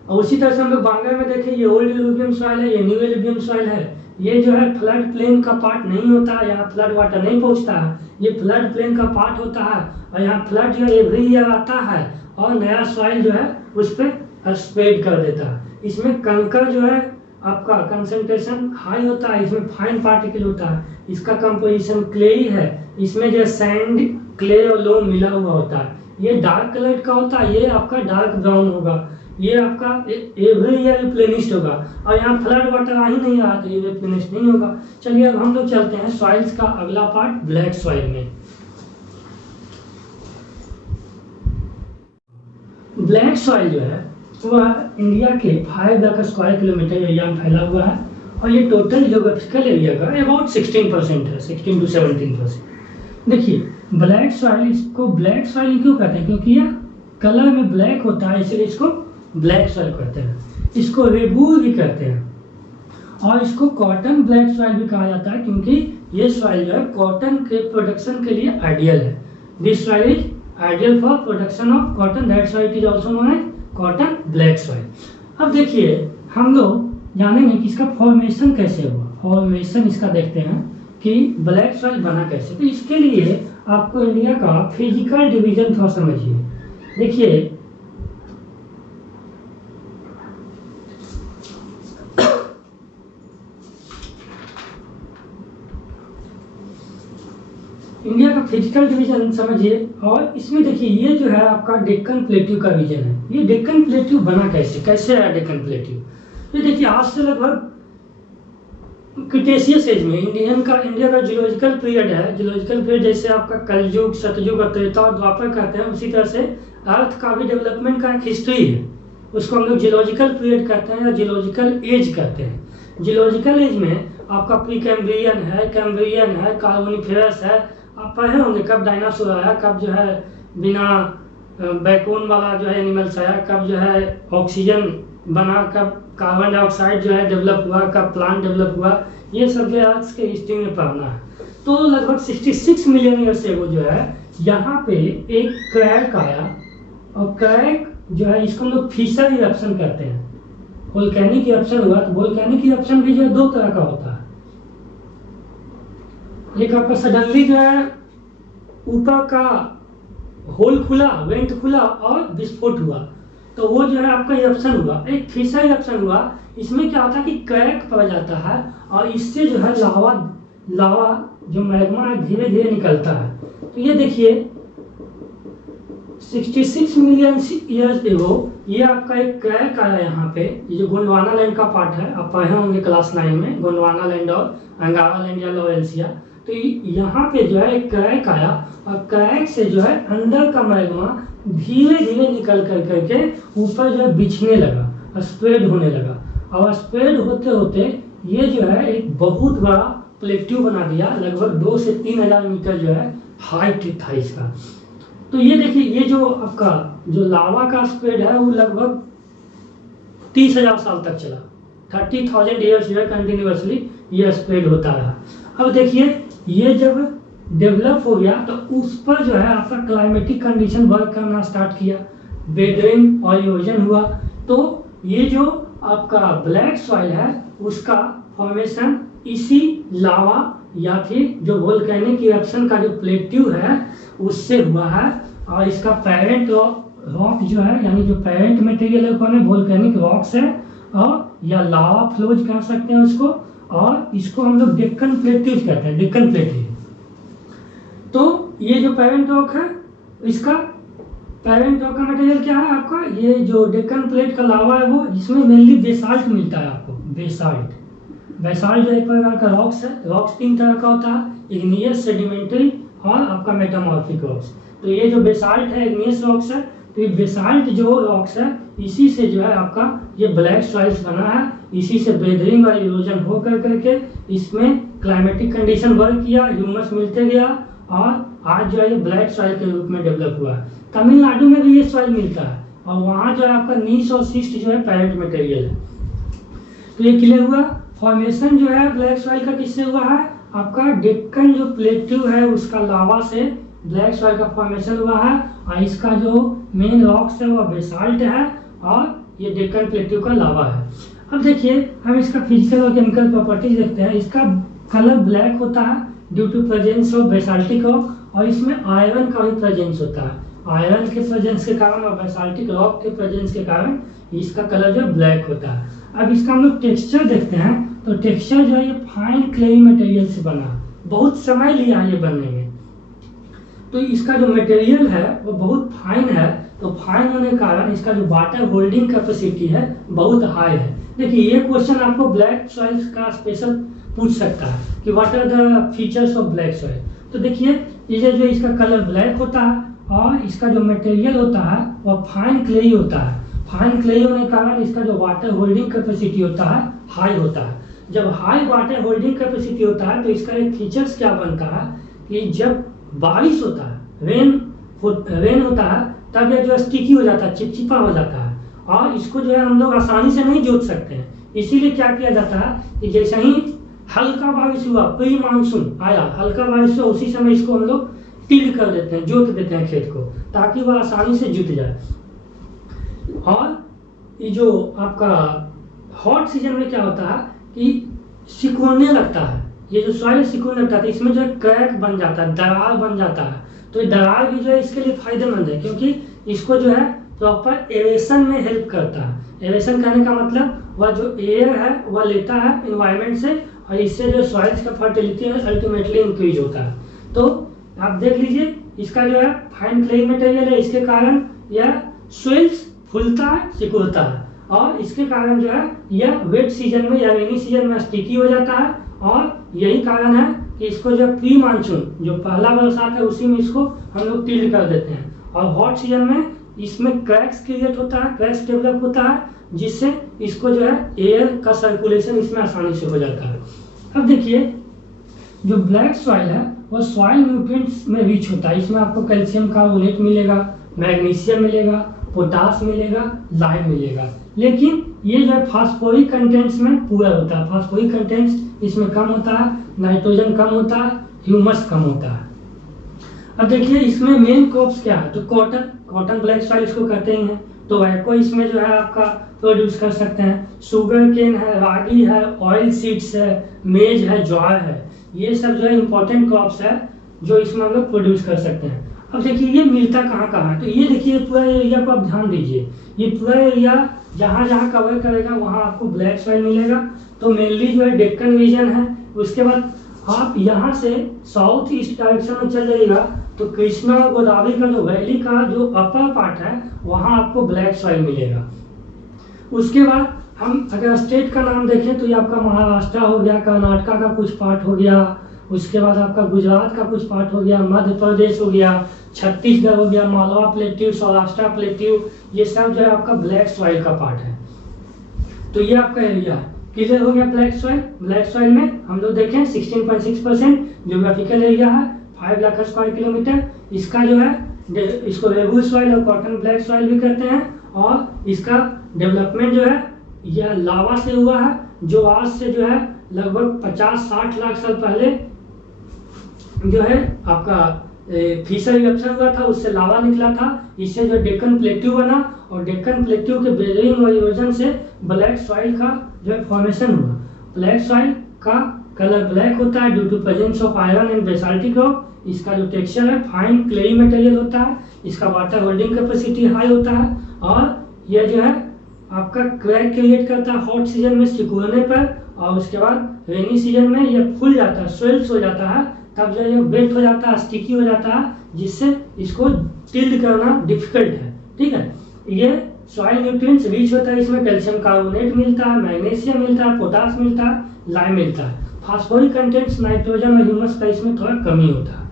और उसी तरह से हम लोग बांगर में देखें, ये ओल्ड एलुवियल सॉइल है, ये न्यू एलुवियल सॉइल है। ये जो है फ्लड प्लेन का पार्ट नहीं होता है, यहाँ फ्लड वाटर नहीं पहुँचता है, ये फ्लड प्लेन का पार्ट होता है। और यहाँ फ्लड जो है एवरी ईयर आता है और नया सॉइल जो है उस पर स्प्रेड कर देता है। इसमें कंकर जो है आपका कंसंट्रेशन हाई होता है, इसमें फाइन पार्टिकल होता है, इसका कंपोजिशन क्ले ही है, इसमें जो सैंड क्ले और लोम मिला हुआ होता है। ये डार्क कलर का होता है, ये आपका डार्क ब्राउन होगा, ये आपका एवरी ईयर रिप्लेनिश्ड होगा। और यहाँ फ्लड वाटर आ ही नहीं रहा तो ये रिप्लेनिश्ड नहीं होगा। चलिए अब हम लोग चलते हैं सॉइल्स का अगला पार्ट, ब्लैक सॉइल में। ब्लैक सॉइल जो है वह इंडिया के 5 लाख स्क्वायर किलोमीटर एरिया में फैला हुआ है, और ये टोटल ज्योग्राफिकल एरिया का अबाउट 16% है, 16 to 17%। देखिए ब्लैक सॉइल, इसको ब्लैक सॉइल क्यों कहते हैं, क्योंकि यह कलर में ब्लैक होता है, इसलिए इसको ब्लैक सॉइल कहते हैं। इसको रेबूल भी कहते हैं, और इसको कॉटन ब्लैक सॉइल भी कहा जाता है, क्योंकि ये सॉइल जो है कॉटन के प्रोडक्शन के लिए आइडियल है। This soil is ideal for production of cotton, that's why it is also known as cotton black soil. अब देखिए हम लोग जानेंगे कि इसका फॉर्मेशन कैसे हुआ। फॉर्मेशन इसका देखते हैं कि ब्लैक सॉइल बना कैसे। तो इसके लिए आपको इंडिया का फिजिकल डिवीजन थोड़ा समझिए। देखिए इंडिया का फिजिकल डिवीजन समझिए, और इसमें देखिए ये जो है आपका डेक्कन प्लेट्यू का रीजन है। ये डेक्कन प्लेट्यू बना कैसे आया डेक्कन प्लेट्यू? ये देखिए आज से लगभग क्रिटेशियस एज में इंडिया का जियोलॉजिकल पीरियड है। जियोलॉजिकल पीरियड जैसे आपका कलयुग, सतयुग, त्रेता और द्वापर कहते हैं, उसी तरह से अर्थ का भी डेवलपमेंट का एक हिस्ट्री है, उसको हम लोग जियोलॉजिकल पीरियड कहते हैं या जियोलॉजिकल एज कहते हैं। जियोलॉजिकल एज में आपका प्री कैम्ब्रियन है, कैम्ब्रियन है, कार्बोनिफेरस है। आप पढ़े होंगे कब डायनासोर आया, कब जो है बिना बैकबोन वाला जो है एनिमल्स आया, कब जो है ऑक्सीजन बना, कब कार्बन डाइऑक्साइड जो है डेवलप हुआ, कब प्लांट डेवलप हुआ। ये सब जो अर्थ के हिस्ट्री में पढ़ना है। तो लगभग 66 मिलियन ईयर से वो जो है यहाँ पे एक क्रैक आया, और क्रैक जो है इसको हम लोग फिशर इरप्शन कहते हैं। वोल्केनिक इरप्शन हुआ, तो वोल्केनिक इरप्शन भी जो है 2 तरह का होता है। एक आपका सडनली जो है ऊपर का होल खुला, वेंट खुला और विस्फोट हुआ, तो वो जो है आपका इरप्शन हुआ। एक फिशर इरप्शन हुआ, इसमें क्या होता है कि क्रैक पड़ जाता है, और इससे जो है लावा जो मैग्मा है धीरे धीरे निकलता है। तो ये देखिए 66 मिलियन ईयर्स एगो ये आपका एक क्रैक आया यहाँ पे। ये जो गोंडवाना लैंड का पार्ट है, आप पढ़े होंगे क्लास 9 में, गोंडवाना लैंड और अंगारा लैंड या लॉरेंसिया। तो यहाँ पे जो है एक क्रैक आया, और क्रैक से जो है अंदर का मैग्मा धीरे धीरे निकल करके ऊपर जो है बिछने लगा, स्प्रेड होने लगा, और स्प्रेड होते होते ये जो है एक बहुत बड़ा प्लेट्यू बना दिया। लगभग 2 से 3 हजार मीटर जो है हाइट था इसका। तो ये देखिए ये जो आपका जो लावा का स्प्रेड है वो लगभग 30,000 साल तक चला। 30,000 ईयर्स जो है कंटिन्यूअसली ये स्प्रेड होता रहा। अब देखिए ये जब डेवलप हो गया तो उस पर जो है आपका क्लाइमेटिक कंडीशन वर्क करना स्टार्ट किया, वेदरिंग और इरोजन हुआ। तो ये जो आपका ब्लैक सॉइल है उसका फॉर्मेशन इसी लावा या फिर जो वोल्केनिक इरप्शन का जो प्लेट्यू है उससे हुआ है। और इसका पेरेंट रॉक जो है, यानी जो पेरेंट मटेरियल है कौन है, वोल्केनिक रॉक्स है, और या लावा फ्लोज कह सकते हैं उसको, और इसको हम लोग डेक्कन प्लेट्यूज कहते हैं, डेक्कन प्लेट्यू। तो ये जो पेरेंट रॉक है, इसका पेरेंट रॉक का मटेरियल क्या है आपका, ये जो डेक्कन प्लेट का लावा है वो, इसमें मेनली बेसाल्ट मिलता है आपको। बेसाल्ट जो एक प्रकार का रॉक्स है। रॉक्स 3 तरह का होता है, इग्नियस, सेडिमेंट्री और आपका मेटामॉर्फिक रॉक्स। तो ये जो बेसाल्ट है इग्नियस रॉक्स है। तो ये बेसाल्ट जो रॉक्स है, इसी से जो है आपका ये ब्लैक सॉइल्स बना है। इसी से वेदरिंग और इरोजन हो करके इसमें क्लाइमेटिक कंडीशन वर्क किया, ह्यूमस मिलते गया, और आज जो है ये ब्लैक सॉइल के रूप में डेवलप हुआ है। तमिलनाडु में भी ये सॉइल मिलता है, और वहाँ जो है आपका नीस और सिस्ट जो है पेरेंट मटेरियल है। तो ये क्लियर हुआ। फॉर्मेशन जो है ब्लैक सॉइल का किससे हुआ है, आपका डेक्कन जो प्लेट्यू है उसका लावा से ब्लैक सॉइल का फॉर्मेशन हुआ है। और इसका जो मेन रॉक्स है वो बेसाल्ट है, और ये डेक्कन प्लेट्यू का लावा है। अब देखिए हम इसका फिजिकल और केमिकल प्रॉपर्टीज देखते हैं। इसका कलर ब्लैक होता है due to presence of basaltic rock, और इसमें आयरन का भी प्रेजेंस होता है। आयरन के प्रेजेंस के कारण और बेसाल्टिक रॉक के प्रेजेंस के कारण इसका कलर जो ब्लैक होता है। अब इसका हम लोग टेक्सचर देखते हैं। तो टेक्सचर जो है ये फाइन क्लेई मटेरियल से बना, बहुत समय लिया है ये बनने में। तो इसका जो मटेरियल है वो बहुत फाइन है। तो फाइन होने के कारण इसका जो वाटर होल्डिंग कैपेसिटी है बहुत हाई है। देखिए ये क्वेश्चन आपको ब्लैक सॉइल्स का स्पेशल पूछ सकता है कि what are the features of black soil. तो देखिए ये जो इसका कलर ब्लैक होता है, और इसका जो मटेरियल होता है वो फाइन क्लेई होता है। फाइन क्लेई होने के कारण इसका जो वाटर होल्डिंग कैपेसिटी होता है हाई होता है। जब हाई वाटर होल्डिंग कैपेसिटी होता है तो इसका एक फीचर्स क्या बनता है कि जब बारिश होता है, रेन होता है, तब यह जो स्टिकी हो जाता है, चिपचिपा हो जाता है, और इसको जो है हम लोग आसानी से नहीं जोत सकते हैं। इसीलिए क्या किया जाता है कि जैसे ही हल्का बारिश हुआ, प्री मानसून आया, हल्का बारिश हुआ, उसी समय इसको हम लोग टिल कर देते हैं, जोत देते हैं खेत को, ताकि वह आसानी से जुत जाए। और ये जो आपका हॉट सीजन में क्या होता है कि सिकुड़ने लगता है, ये जो सॉइल सिकुड़ने लगता है, इसमें जो है क्रैक बन जाता है, दरार बन जाता है। तो ये दरार भी जो है इसके लिए फायदेमंद है, क्योंकि इसको जो है प्रॉपर एरेशन में हेल्प करता है। एरेशन करने का मतलब वह जो एयर है वह लेता है इन्वायरमेंट से, और इससे जो सॉइल्स का फर्टिलिटी है अल्टीमेटली इंक्रीज होता है। तो आप देख लीजिए इसका जो है फाइन क्लेई मटेरियल है, इसके कारण यह सॉइल्स फूलता है, सिकुड़ता है, और इसके कारण जो है यह वेट सीजन में या रेनी सीजन में स्टिकी हो जाता है। और यही कारण है कि इसको जो प्री मानसून जो पहला बरसात है उसी में इसको हम लोग टिल कर देते हैं। और हॉट सीजन में इसमें क्रैक्स क्रिएट होता है, क्रैक्स डेवलप होता है, जिससे इसको जो है एयर का सर्कुलेशन इसमें आसानी से हो जाता है। अब देखिए जो ब्लैक सॉइल है वो सॉइल न्यूट्रिएंट्स में रिच होता है। इसमें आपको कैल्शियम कार्बोनेट मिलेगा, मैग्नीशियम मिलेगा, पोटास मिलेगा, लाइम मिलेगा। लेकिन ये जो है फास्फोरिक कंटेंट्स में पूरा होता है। फास्फोरिक कंटेंट्स इसमें कम होता है, नाइट्रोजन कम होता है, ह्यूमस कम होता है। अब देखिए इसमें मेन क्रॉप्स क्या है, तो कॉटन ब्लैक सॉइल इसको कहते ही हैं। तो वैको इसमें जो है आपका प्रोड्यूस कर सकते हैं। शुगर केन है, रागी है, ऑयल सीड्स है, मेज है, ज्वार है, ये सब जो है इंपॉर्टेंट क्रॉप्स है जो इसमें हम लोग प्रोड्यूस कर सकते हैं। अब देखिए ये मिलता कहाँ कहाँ है, तो ये देखिए पूरा एरिया को आप ध्यान दीजिए। ये पूरा एरिया जहाँ जहाँ कवर करेगा वहाँ आपको ब्लैक सॉइल मिलेगा। तो मेनली जो है डेक्कन रीजन है। उसके बाद आप यहाँ से साउथ ईस्ट डायरेक्शन में चल जाइएगा तो कृष्णा और गोदावरी का जो वैली का जो अपर पार्ट है वहाँ आपको ब्लैक सॉइल मिलेगा। उसके बाद हम अगर स्टेट का नाम देखें तो ये आपका महाराष्ट्र हो गया, कर्नाटका का कुछ पार्ट हो गया, उसके बाद आपका गुजरात का कुछ पार्ट हो गया, मध्य प्रदेश हो गया, छत्तीसगढ़ हो गया, मालवा प्लेट्यू, सौराष्ट्र प्लेट्यू, ये सब जो है आपका ब्लैक सॉइल का पार्ट है। तो ये आपका एरिया है। क्लियर हो गया ब्लैक सॉइल। ब्लैक सॉइल में हम लोग देखें 16.6% ज्योग्राफिकल एरिया है, 5 लाख स्क्वायर किलोमीटर। इसका जो है इसको रेगुलर सॉइल और कॉटन ब्लैक सॉइल भी कहते हैं। और इसका डेवलपमेंट जो है यह लावा से हुआ है, जो आज से जो है लगभग 50-60 लाख साल पहले जो है आपका फिशर इरप्शन हुआ था, उससे लावा निकला था। इससे जो डेक्कन प्लेट्यू बना और डेक्कन प्लेट्यू के बेरिंग और इरोजन से ब्लैक सॉइल का जो है फॉर्मेशन हुआ। ब्लैक सॉइल का कलर ब्लैक होता है due to presence of iron and basaltic rock. इसका जो टेक्सचर है फाइन क्लेई मटेरियल होता है। इसका वाटर होल्डिंग कैपेसिटी हाई होता है और यह जो है आपका क्रैक क्रिएट करता है हॉट सीजन में सिकुड़ने पर, और उसके बाद रेनी सीजन में यह फूल जाता है, स्वेल्स हो जाता है, तब जो ये वेट हो जाता है, स्टिकी हो जाता है, जिससे इसको टिल्ड करना डिफिकल्ट है। ठीक है, ये सॉइल न्यूट्रिएंट्स रिच होता है, इसमें कैल्शियम कार्बोनेट मिलता है, मैग्नीशियम मिलता है, पोटास मिलता है, लाइम मिलता है। फास्फोरिक कंटेंट्स नाइट्रोजन और ह्यूमस का इसमें थोड़ा कमी होता है।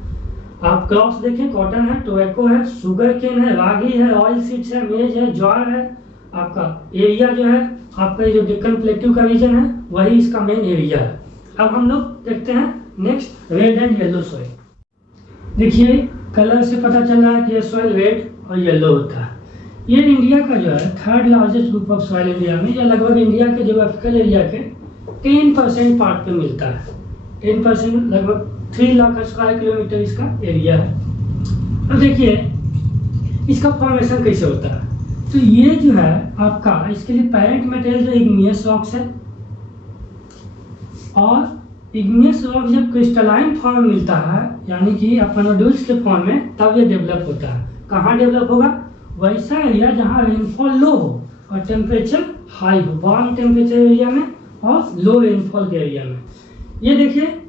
आप क्रॉप्स देखें, कॉटन है, टोबैको है, शुगर केन है, रागी है, ऑयल सीड्स है, मेज है, ज्वार है। आपका एरिया जो है आपका जो डेक्कन प्लेट्यू का रीजन है वही इसका मेन एरिया है। अब हम लोग देखते हैं next red and yellow soil. देखिए कलर से पता चल रहा है कि ये सॉइल रेड और येलो होता है। ये इंडिया का जो है third largest group of soil India में, या लगभग इंडिया के ज्योग्राफिकल एरिया के 10% पार्ट पे मिलता है। 10% लगभग 3 लाख स्क्वायर किलोमीटर इसका एरिया है। अब देखिए इसका फॉर्मेशन कैसे होता है। तो ये जो है आपका इसके लिए पेरेंट मटेरियल जो इग्नियस रॉक्स है, और इग्नियस रॉक जब क्रिस्टलाइन फॉर्म मिलता है यानी कि नोड्यूल्स के फॉर्म में, तब ये डेवलप होता है। कहाँ डेवलप होगा? वैसा एरिया जहाँ रेनफॉल लो हो और टेम्परेचर हाई हो, वार्म टेम्परेचर एरिया में और लो रेनफॉल के एरिया में। ये देखिए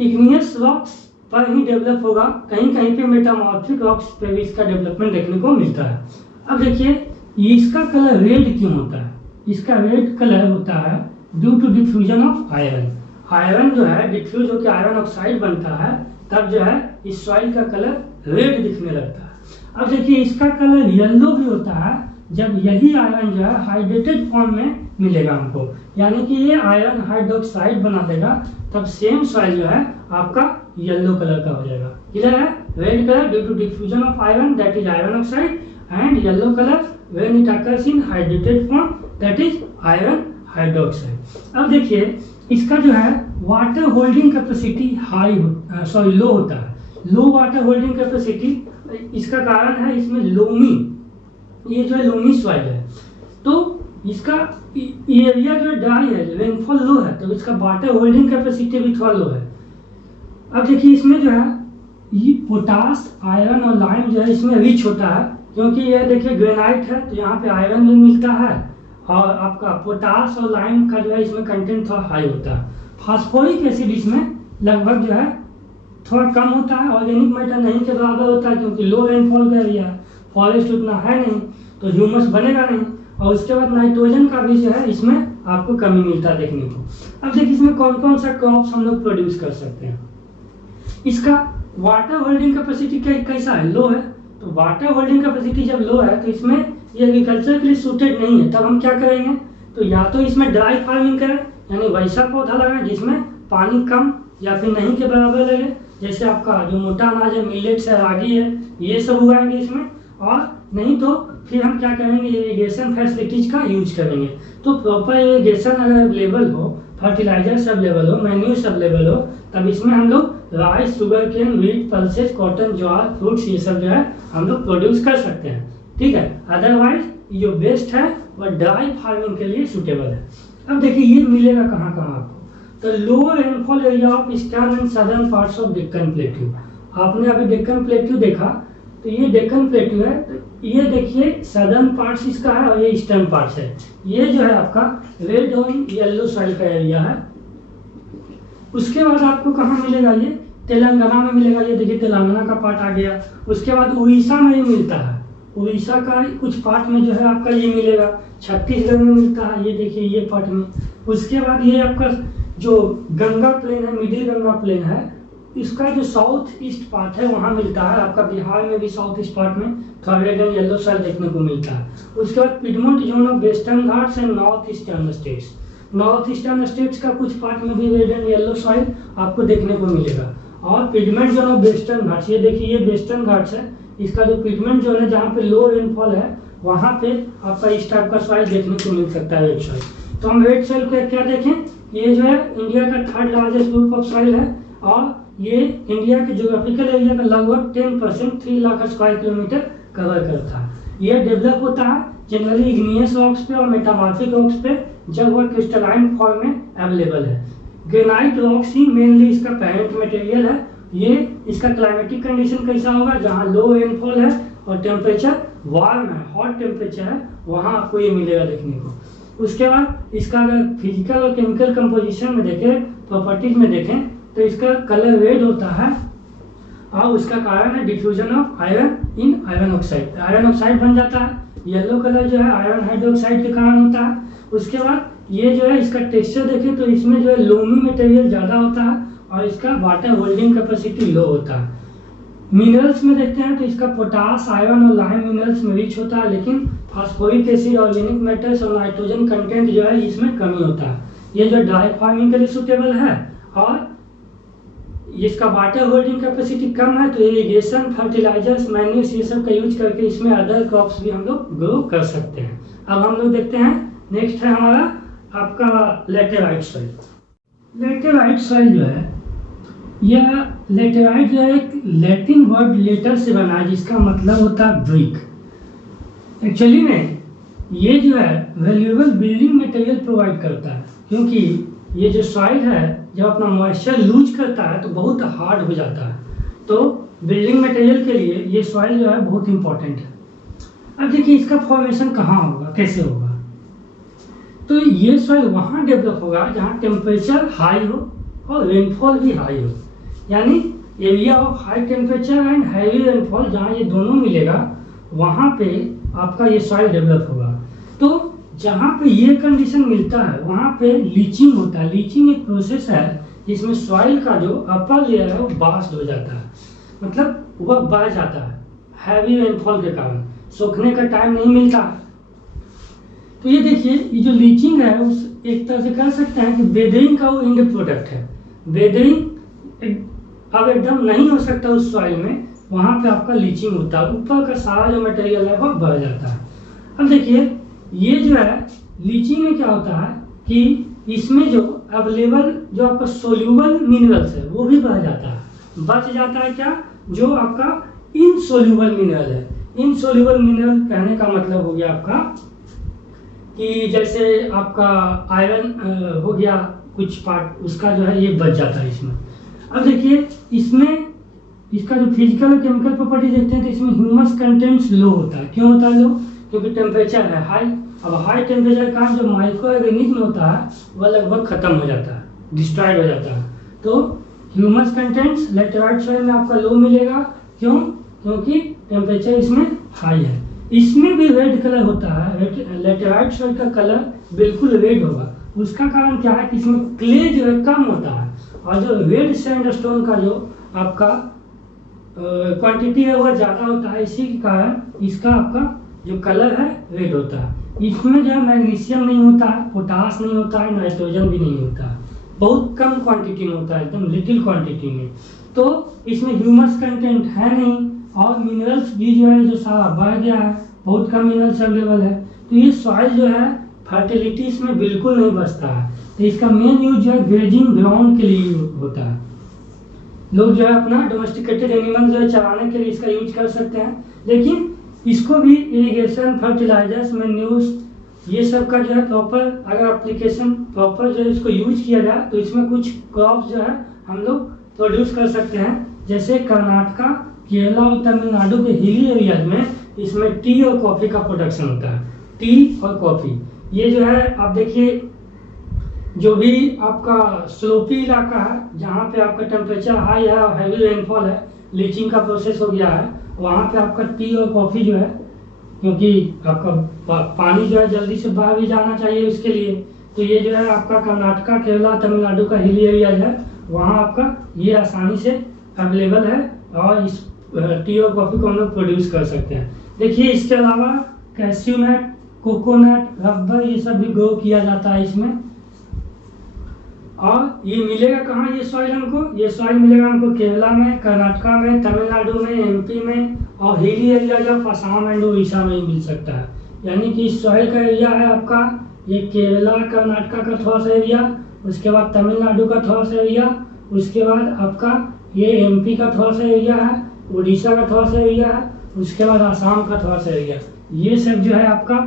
इग्नियस रॉक्स पर ही डेवलप होगा, कहीं कहीं पे मेटामॉर्फिक रॉक्स पे भी इसका डेवलपमेंट देखने को मिलता है। अब देखिए इसका कलर रेड क्यों होता है? इसका रेड कलर होता है due to diffusion of iron. Iron जो है डिफ्यूज होकर आयरन ऑक्साइड बनता है, तब जो है इस सॉइल का कलर रेड दिखने लगता है। अब देखिए इसका कलर येलो भी होता है जब यही आयरन जो है हाइड्रेटेड फॉर्म में मिलेगा हमको, यानी कि ये आयरन हाइड्रोक्साइड बना देगा, तब सेम सॉइल जो है आपका येलो कलर का हो जाएगा। क्लियर है? Red colour due to diffusion of iron that is iron oxide, and yellow colour when it occurs in hydrated form that is iron hydroxide. अब देखिए इसका जो है वाटर होल्डिंग कैपेसिटी लो होता है। लो वाटर होल्डिंग कैपेसिटी, इसका कारण है इसमें लोमी, ये जो है लोमी सॉइल है, तो इसका एरिया जो ड्राई है, रेनफॉल लो है, तो इसका वाटर होल्डिंग कैपेसिटी भी थोड़ा लो है। अब देखिए इसमें जो है ये पोटास, आयरन और लाइम जो है इसमें रिच होता है, क्योंकि ये देखिए ग्रेनाइट है, तो यहाँ पे आयरन भी मिलता है और आपका पोटास और लाइम का जो है इसमें कंटेंट थोड़ा हाई होता है। फास्फोरिक एसिड इसमें लगभग जो है थोड़ा कम होता है, ऑर्गेनिक मैटर नहीं के बराबर होता है, क्योंकि लो रेनफॉल का एरिया है, फॉरेस्ट उतना है नहीं, तो ह्यूमस बनेगा नहीं, और उसके बाद नाइट्रोजन का भी जो है इसमें आपको कमी मिलता है देखने को। अब देखिए इसमें कौन कौन सा क्रॉप्स हम लोग प्रोड्यूस कर सकते हैं। इसका वाटर होल्डिंग कैपेसिटी कैसा है? लो है। तो वाटर होल्डिंग कैपेसिटी जब लो है तो इसमें ये एग्रीकल्चर के लिए सूटेड नहीं है, तब हम क्या करेंगे? तो या तो इसमें ड्राई फार्मिंग करें, यानी वैसा पौधा लगाएं जिसमें पानी कम या फिर नहीं के बराबर लगे, जैसे आपका जो मोटा अनाज है, मिलेट्स है, रागी है, ये सब उगाएंगे इसमें। और नहीं तो फिर हम क्या करेंगे, इरिगेशन फैसिलिटीज का यूज करेंगे। तो प्रॉपर इरिगेशन अगर अवेलेबल हो, फर्टिलाइजर्स अवेलेबल हो, मैन्यूर्स अवेलेबल हो, तब इसमें हम लोग rice, sugar cane, wheat, pulses, cotton, jowar, fruits, ये सब जो है हम लोग प्रोड्यूस कर सकते हैं। ठीक है, अदरवाइज जो बेस्ट है वह ड्राई फार्मिंग के लिए सूटेबल है। अब देखिए ये मिलेगा कहाँ कहाँ आपको, तो लो rainfall area of eastern and southern parts of Deccan plateau. आपने अभी डेक्कन प्लेट्यू देखा, तो ये डेक्कन प्लेट्यू है, तो ये देखिए सदर्न पार्ट्स इसका है और ये ईस्टर्न पार्ट्स है। ये जो है आपका रेड और येलो सॉइल का एरिया है। उसके बाद आपको कहाँ मिलेगा? ये तेलंगाना में मिलेगा। ये देखिए तेलंगाना का पार्ट आ गया। उसके बाद उड़ीसा में ही मिलता है, उड़ीसा का कुछ पार्ट में जो है आपका ये मिलेगा। छत्तीसगढ़ में मिलता है, ये देखिए ये पार्ट में। उसके बाद ये आपका जो गंगा प्लेन है, मिडिल गंगा प्लेन है, इसका जो साउथ ईस्ट पार्ट है वहाँ मिलता है। आपका बिहार में भी साउथ ईस्ट पार्ट में थोड़ा रेड एंड येलो सॉइल देखने को मिलता है। उसके बाद Piedmont zone of western Ghats and north eastern states, north eastern states का कुछ पार्ट में भी रेड एंड येलो सॉइल आपको देखने को मिलेगा। और पिडमेंट जोन ऑफ वेस्टर्न घाट्स, ये देखिए ये वेस्टर्न घाट्स है, इसका जो पिडमेंट जोन है जहाँ पे लो रेनफॉल है, वहाँ पे आपका इस टाइप का सॉइल देखने को मिल सकता है, रेड सॉइल। तो हम रेड सॉइल को क्या देखें, ये जो है इंडिया का third largest group of soil है, और ये इंडिया के ज्योग्राफिकल एरिया का लगभग 10% 3 लाख स्क्वायर किलोमीटर कवर करता है। ये डेवलप होता है जनरली इग्नियस रॉक्स पे और मेटामॉर्फिक रॉक्स पे, जब वह क्रिस्टलाइन फॉर्म में अवेलेबल है। ग्रेनाइट रॉक्स ही मेनली इसका पेरेंट मटेरियल है। ये इसका क्लाइमेटिक कंडीशन कैसा होगा, जहाँ लो रेनफॉल है और टेम्परेचर वार्म है, हॉट टेम्परेचर है, वहाँ आपको ये मिलेगा देखने को। उसके बाद इसका अगर फिजिकल और केमिकल कंपोजिशन में देखें, प्रॉपर्टीज में देखें, तो इसका कलर रेड होता है और उसका कारण है diffusion of iron in iron oxide. Iron oxide बन जाता है, येलो कलर जो है आयरन हाइड्रोक्साइड के कारण होता है। उसके बाद ये जो है इसका टेक्सचर देखें तो इसमें जो है लोमी मटेरियल ज़्यादा होता है और इसका वाटर होल्डिंग कैपेसिटी लो होता है। मिनरल्स में देखते हैं तो इसका पोटास, आयरन और लाइम मिनरल्स में रिच होता है, लेकिन फास्फोरिक एसिड, ऑर्गेनिक मैटर्स और नाइट्रोजन कंटेंट जो है इसमें कमी होता है। ये जो ड्राई फार्मिंग के लिए सुटेबल है और इसका वाटर होल्डिंग कैपेसिटी कम है, तो इरिगेशन, फर्टिलाइजर्स, मैन्यूर्स ये सब का यूज करके इसमें अदर क्रॉप्स भी हम लोग ग्रो कर सकते हैं। अब हम लोग देखते हैं, नेक्स्ट है हमारा आपका लेटेराइट सॉइल। लेटेराइट सॉइल जो है, यह लेटेराइट जो है एक लैटिन वर्ड लेटर से बना है जिसका मतलब होता है ब्रिक। एक्चुअली में ये जो है वैल्यूएबल बिल्डिंग मटेरियल प्रोवाइड करता है, क्योंकि ये जो सॉइल है जब अपना मॉइस्चर लूज करता है तो बहुत हार्ड हो जाता है, तो बिल्डिंग मटेरियल के लिए ये सॉइल जो है बहुत इंपॉर्टेंट है। अब देखिए इसका फॉर्मेशन कहाँ होगा, कैसे होगा, तो ये सॉइल वहाँ डेवलप होगा जहाँ टेम्परेचर हाई हो और रेनफॉल भी हाई हो, यानी area of high temperature and heavy rainfall, जहाँ ये दोनों मिलेगा वहाँ पे आपका ये सॉइल डेवलप होगा। तो जहाँ पे ये कंडीशन मिलता है वहाँ पे लीचिंग होता है। लीचिंग एक प्रोसेस है जिसमें सॉइल का जो अपर लेयर है वो बास्ट हो जाता है, मतलब वह बह जाता है हैवी रेनफॉल के कारण, सूखने का टाइम नहीं मिलता। तो ये देखिए ये जो लीचिंग है उस एक तरह से कह सकते हैं कि वेदरिंग का वो इंड प्रोडक्ट है। वेदरिंग अब एकदम नहीं हो सकता उस सॉइल में, वहाँ पे आपका लीचिंग होता है, ऊपर का सारा जो मटेरियल है वो बढ़ जाता है। अब देखिए ये जो है लीचिंग में क्या होता है कि इसमें जो अवेलेबल जो आपका सोल्यूबल मिनरल्स है वो भी बढ़ जाता है, बच जाता है क्या, जो आपका इनसोल्यूबल मिनरल है। इनसोल्यूबल मिनरल कहने का मतलब हो गया आपका कि जैसे आपका आयरन हो गया कुछ पार्ट, उसका जो है ये बच जाता है इसमें। अब देखिए इसमें इसका जो फिजिकल और केमिकल प्रॉपर्टी देखते हैं तो इसमें ह्यूमस कंटेंट्स लो होता है। क्यों होता है लो, क्योंकि टेम्परेचर है हाई। अब हाई टेम्परेचर के कारण जो माइक्रो ऑर्गेनिज्म होता है वह लगभग खत्म हो जाता है, डिस्ट्रॉयड हो जाता है। तो ह्यूमस कंटेंट्स लेटेराइट सॉइल में आपका लो मिलेगा। क्यों, क्योंकि टेम्परेचर इसमें हाई है। इसमें भी रेड कलर होता है, लेटेराइट सॉइल का कलर बिल्कुल रेड होगा। उसका कारण क्या है कि इसमें क्ले जो है कम होता है और जो रेड सैंडस्टोन का जो आपका क्वांटिटी है वह ज़्यादा होता है, इसी के कारण इसका आपका जो कलर है रेड होता है। इसमें जो है मैग्नीशियम नहीं होता है, पोटास नहीं होता है, नाइट्रोजन भी नहीं होता है, बहुत कम क्वांटिटी में होता है, एकदम लिटिल क्वांटिटी में। तो इसमें ह्यूमस कंटेंट है नहीं और मिनरल्स भी जो है जो सारा बढ़ गया है, बहुत कम मिनरल्स अवेलेबल है। तो ये सॉइल जो है फर्टिलिटी इसमें बिल्कुल नहीं बचता है। तो इसका मेन यूज जो है ग्रेजिंग ग्राउंड के लिए होता है। लोग जो है अपना डोमेस्टिकेटेड एनिमल जो है चराने के लिए इसका यूज कर सकते हैं, लेकिन इसको भी इरिगेशन, फर्टिलाइजर्स, मैन्यूर्स ये सब का जो है प्रॉपर अगर एप्लीकेशन प्रॉपर जो है इसको यूज किया जाए तो इसमें कुछ क्रॉप्स जो है हम लोग प्रोड्यूस कर सकते हैं। जैसे कर्नाटका, केरला और तमिलनाडु के हिली एरियाज में इसमें टी और कॉफ़ी का प्रोडक्शन होता है। टी और कॉफ़ी ये जो है आप देखिए जो भी आपका स्लोपी इलाका है जहाँ पे आपका टेम्परेचर हाई है और हैवी रेनफॉल है, लीचिंग का प्रोसेस हो गया है, वहाँ पे आपका टी और कॉफ़ी जो है, क्योंकि आपका पानी जो है जल्दी से बाहर भी जाना चाहिए उसके लिए, तो ये जो है आपका कर्नाटका, केरला, तमिलनाडु का हिली एरिया है, वहाँ आपका ये आसानी से अवेलेबल है और इस टी और कॉफ़ी को हम लोग प्रोड्यूस कर सकते हैं। देखिए इसके अलावा कैश्यू नट, कोकोनट, रबर ये सब भी ग्रो किया जाता है इसमें। और ये मिलेगा कहाँ ये सॉइल हमको, ये सॉइल मिलेगा हमको केरला में, कर्नाटका में, तमिलनाडु में, एमपी में और hilly area of Assam and Orissa में ही मिल सकता है। यानी कि इस सॉइल का एरिया है आपका ये केरला, कर्नाटका का थोड़ा सा एरिया, उसके बाद तमिलनाडु का थोड़ा सा एरिया, उसके बाद आपका ये एमपी का थोड़ा सा एरिया है, उड़ीसा का थोड़ा सा एरिया है, उसके बाद आसाम का थोड़ा सा एरिया। ये सब जो है आपका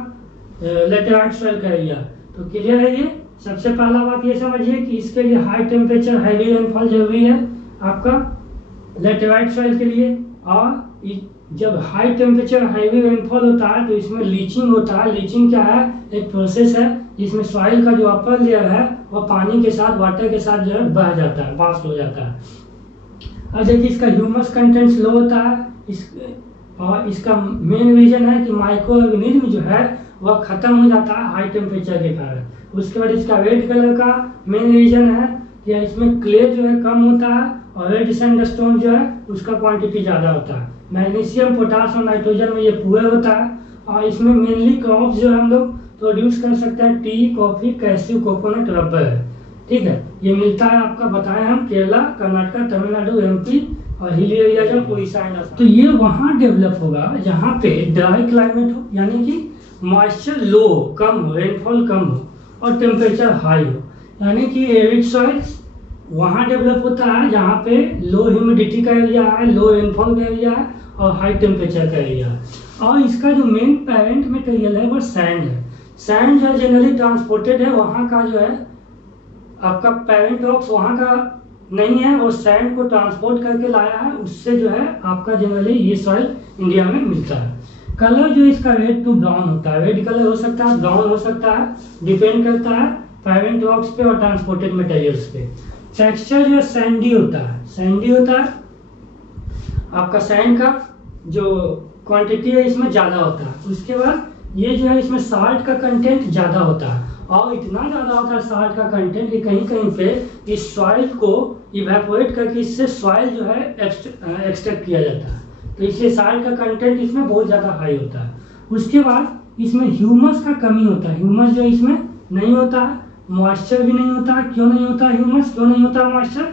लेटेराइट सॉइल का एरिया। तो क्लियर है ये सबसे पहला बात ये समझिए कि इसके लिए हाई टेम्परेचर हैवी रेनफॉल जरूरी है आपका लेटेराइट सॉइल के लिए। और जब हाई टेम्परेचर हैवी रेनफॉल होता है तो इसमें लीचिंग होता है। लीचिंग क्या है, एक प्रोसेस है जिसमें सॉइल का जो अपर लेयर है वो पानी के साथ, वाटर के साथ जो है बह जाता है, वाष्प हो जाता है। अब देखिए इसका ह्यूमस कंटेंट लो होता है और इसका मेन रीजन है कि माइक्रो ऑर्गेनिज्म जो है वह खत्म हो जाता है हाई टेम्परेचर के कारण। उसके बाद इसका रेड कलर का मेन रीजन है कि इसमें क्ले जो है कम होता है और रेड सैंडस्टोन जो है उसका क्वांटिटी ज़्यादा होता है। मैग्नीशियम, पोटास और नाइट्रोजन में ये पूरा होता है। और इसमें मेनली क्रॉप्स जो है हम लोग प्रोड्यूस कर सकते हैं T, coffee, cashew, coconut, rubber है। ठीक है, ये मिलता है आपका बताएं हम केरला, कर्नाटक, तमिलनाडु, एमपी और हिली एरिया जो उड़ीसा एंड असम। तो ये वहाँ डेवलप होगा जहाँ पे ड्राई क्लाइमेट हो, यानी कि मॉइस्चर लो हो, कम हो, रेनफॉल कम हो और टेम्परेचर हाई हो। यानी कि एरिड सॉइल्स वहाँ डेवलप होता है जहाँ पे लो ह्यूमिडिटी का एरिया है, लो रेनफॉल का एरिया है और हाई टेम्परेचर का एरिया है। और इसका जो मेन पेरेंट मटेरियल है वो सैंड है। सैंड जो जनरली ट्रांसपोर्टेड है, वहाँ का जो है आपका पेरेंट रॉक्स वहाँ का नहीं है, वो सैंड को ट्रांसपोर्ट करके लाया है, उससे जो है आपका जनरली ये सॉइल इंडिया में मिलता है। कलर जो इसका रेड टू ब्राउन होता है, रेड कलर हो सकता है, ब्राउन हो सकता है, डिपेंड करता है पेरेंट रॉक्स पे और ट्रांसपोर्टेड मटेरियल्स पे। टेक्सचर जो सैंडी होता है, सैंडी होता है आपका, सैंड का जो क्वांटिटी है इसमें ज़्यादा होता है। उसके बाद ये जो है इसमें साल्ट का कंटेंट ज़्यादा होता है और इतना ज़्यादा होता है साल्ट का कंटेंट कि कहीं कहीं पे इस सॉइल को इवेपोरेट करके इससे सॉइल जो है एक्सट्रैक्ट किया जाता है। तो इसलिए साल्ट का कंटेंट इसमें बहुत ज़्यादा हाई होता है। उसके बाद इसमें ह्यूमस का कमी होता है, ह्यूमस जो इसमें नहीं होता है, मॉइस्चर भी नहीं होता है। क्यों नहीं होता ह्यूमस, क्यों नहीं होता मॉइस्चर?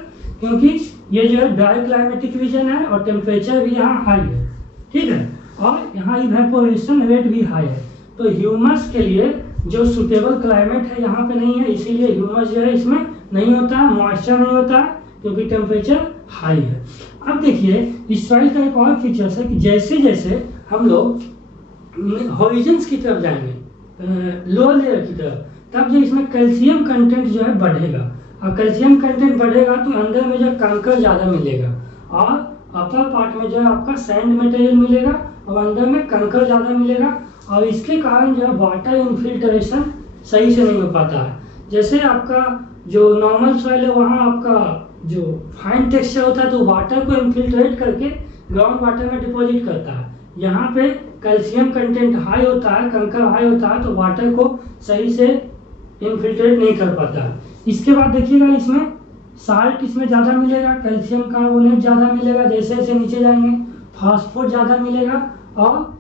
क्योंकि ये जो है ड्राई क्लाइमेटिक रीजन है और टेम्परेचर भी यहाँ हाई है। ठीक है, और यहाँ इवेपोरेशन रेट भी हाई है। तो ह्यूमस के लिए जो सुटेबल क्लाइमेट है यहाँ पे नहीं है, इसीलिए ह्यूमस जो है इसमें नहीं होता है, मॉइस्चर नहीं होता है क्योंकि टेम्परेचर हाई है। अब देखिए इस सॉइल का एक और फीचर्स है कि जैसे जैसे हम लोग हॉरिजन्स की तरफ जाएंगे, लोअर लेयर की तरफ, तब जो इसमें कैल्शियम कंटेंट जो है बढ़ेगा। और कैल्शियम कंटेंट बढ़ेगा तो अंदर में जो कंकर ज़्यादा मिलेगा और अपर पार्ट में जो है आपका सैंड मटेरियल मिलेगा और अंदर में कंकर ज़्यादा मिलेगा। और इसके कारण जो है वाटर इनफिल्ट्रेशन सही से नहीं हो पाता है। जैसे आपका जो नॉर्मल सॉइल है वहाँ आपका जो फाइन टेक्सचर होता है तो वाटर को इनफिल्ट्रेट करके ग्राउंड वाटर में डिपॉजिट करता है। यहाँ पे कैल्शियम कंटेंट हाई होता है, कंकर हाई होता है, तो वाटर को सही से इनफिल्ट्रेट नहीं कर पाता है। इसके बाद देखिएगा इसमें साल्ट इसमें ज़्यादा मिलेगा, कैल्शियम कार्बोनेट ज़्यादा मिलेगा, जैसे जैसे नीचे जाएंगे फास्फोर ज़्यादा मिलेगा और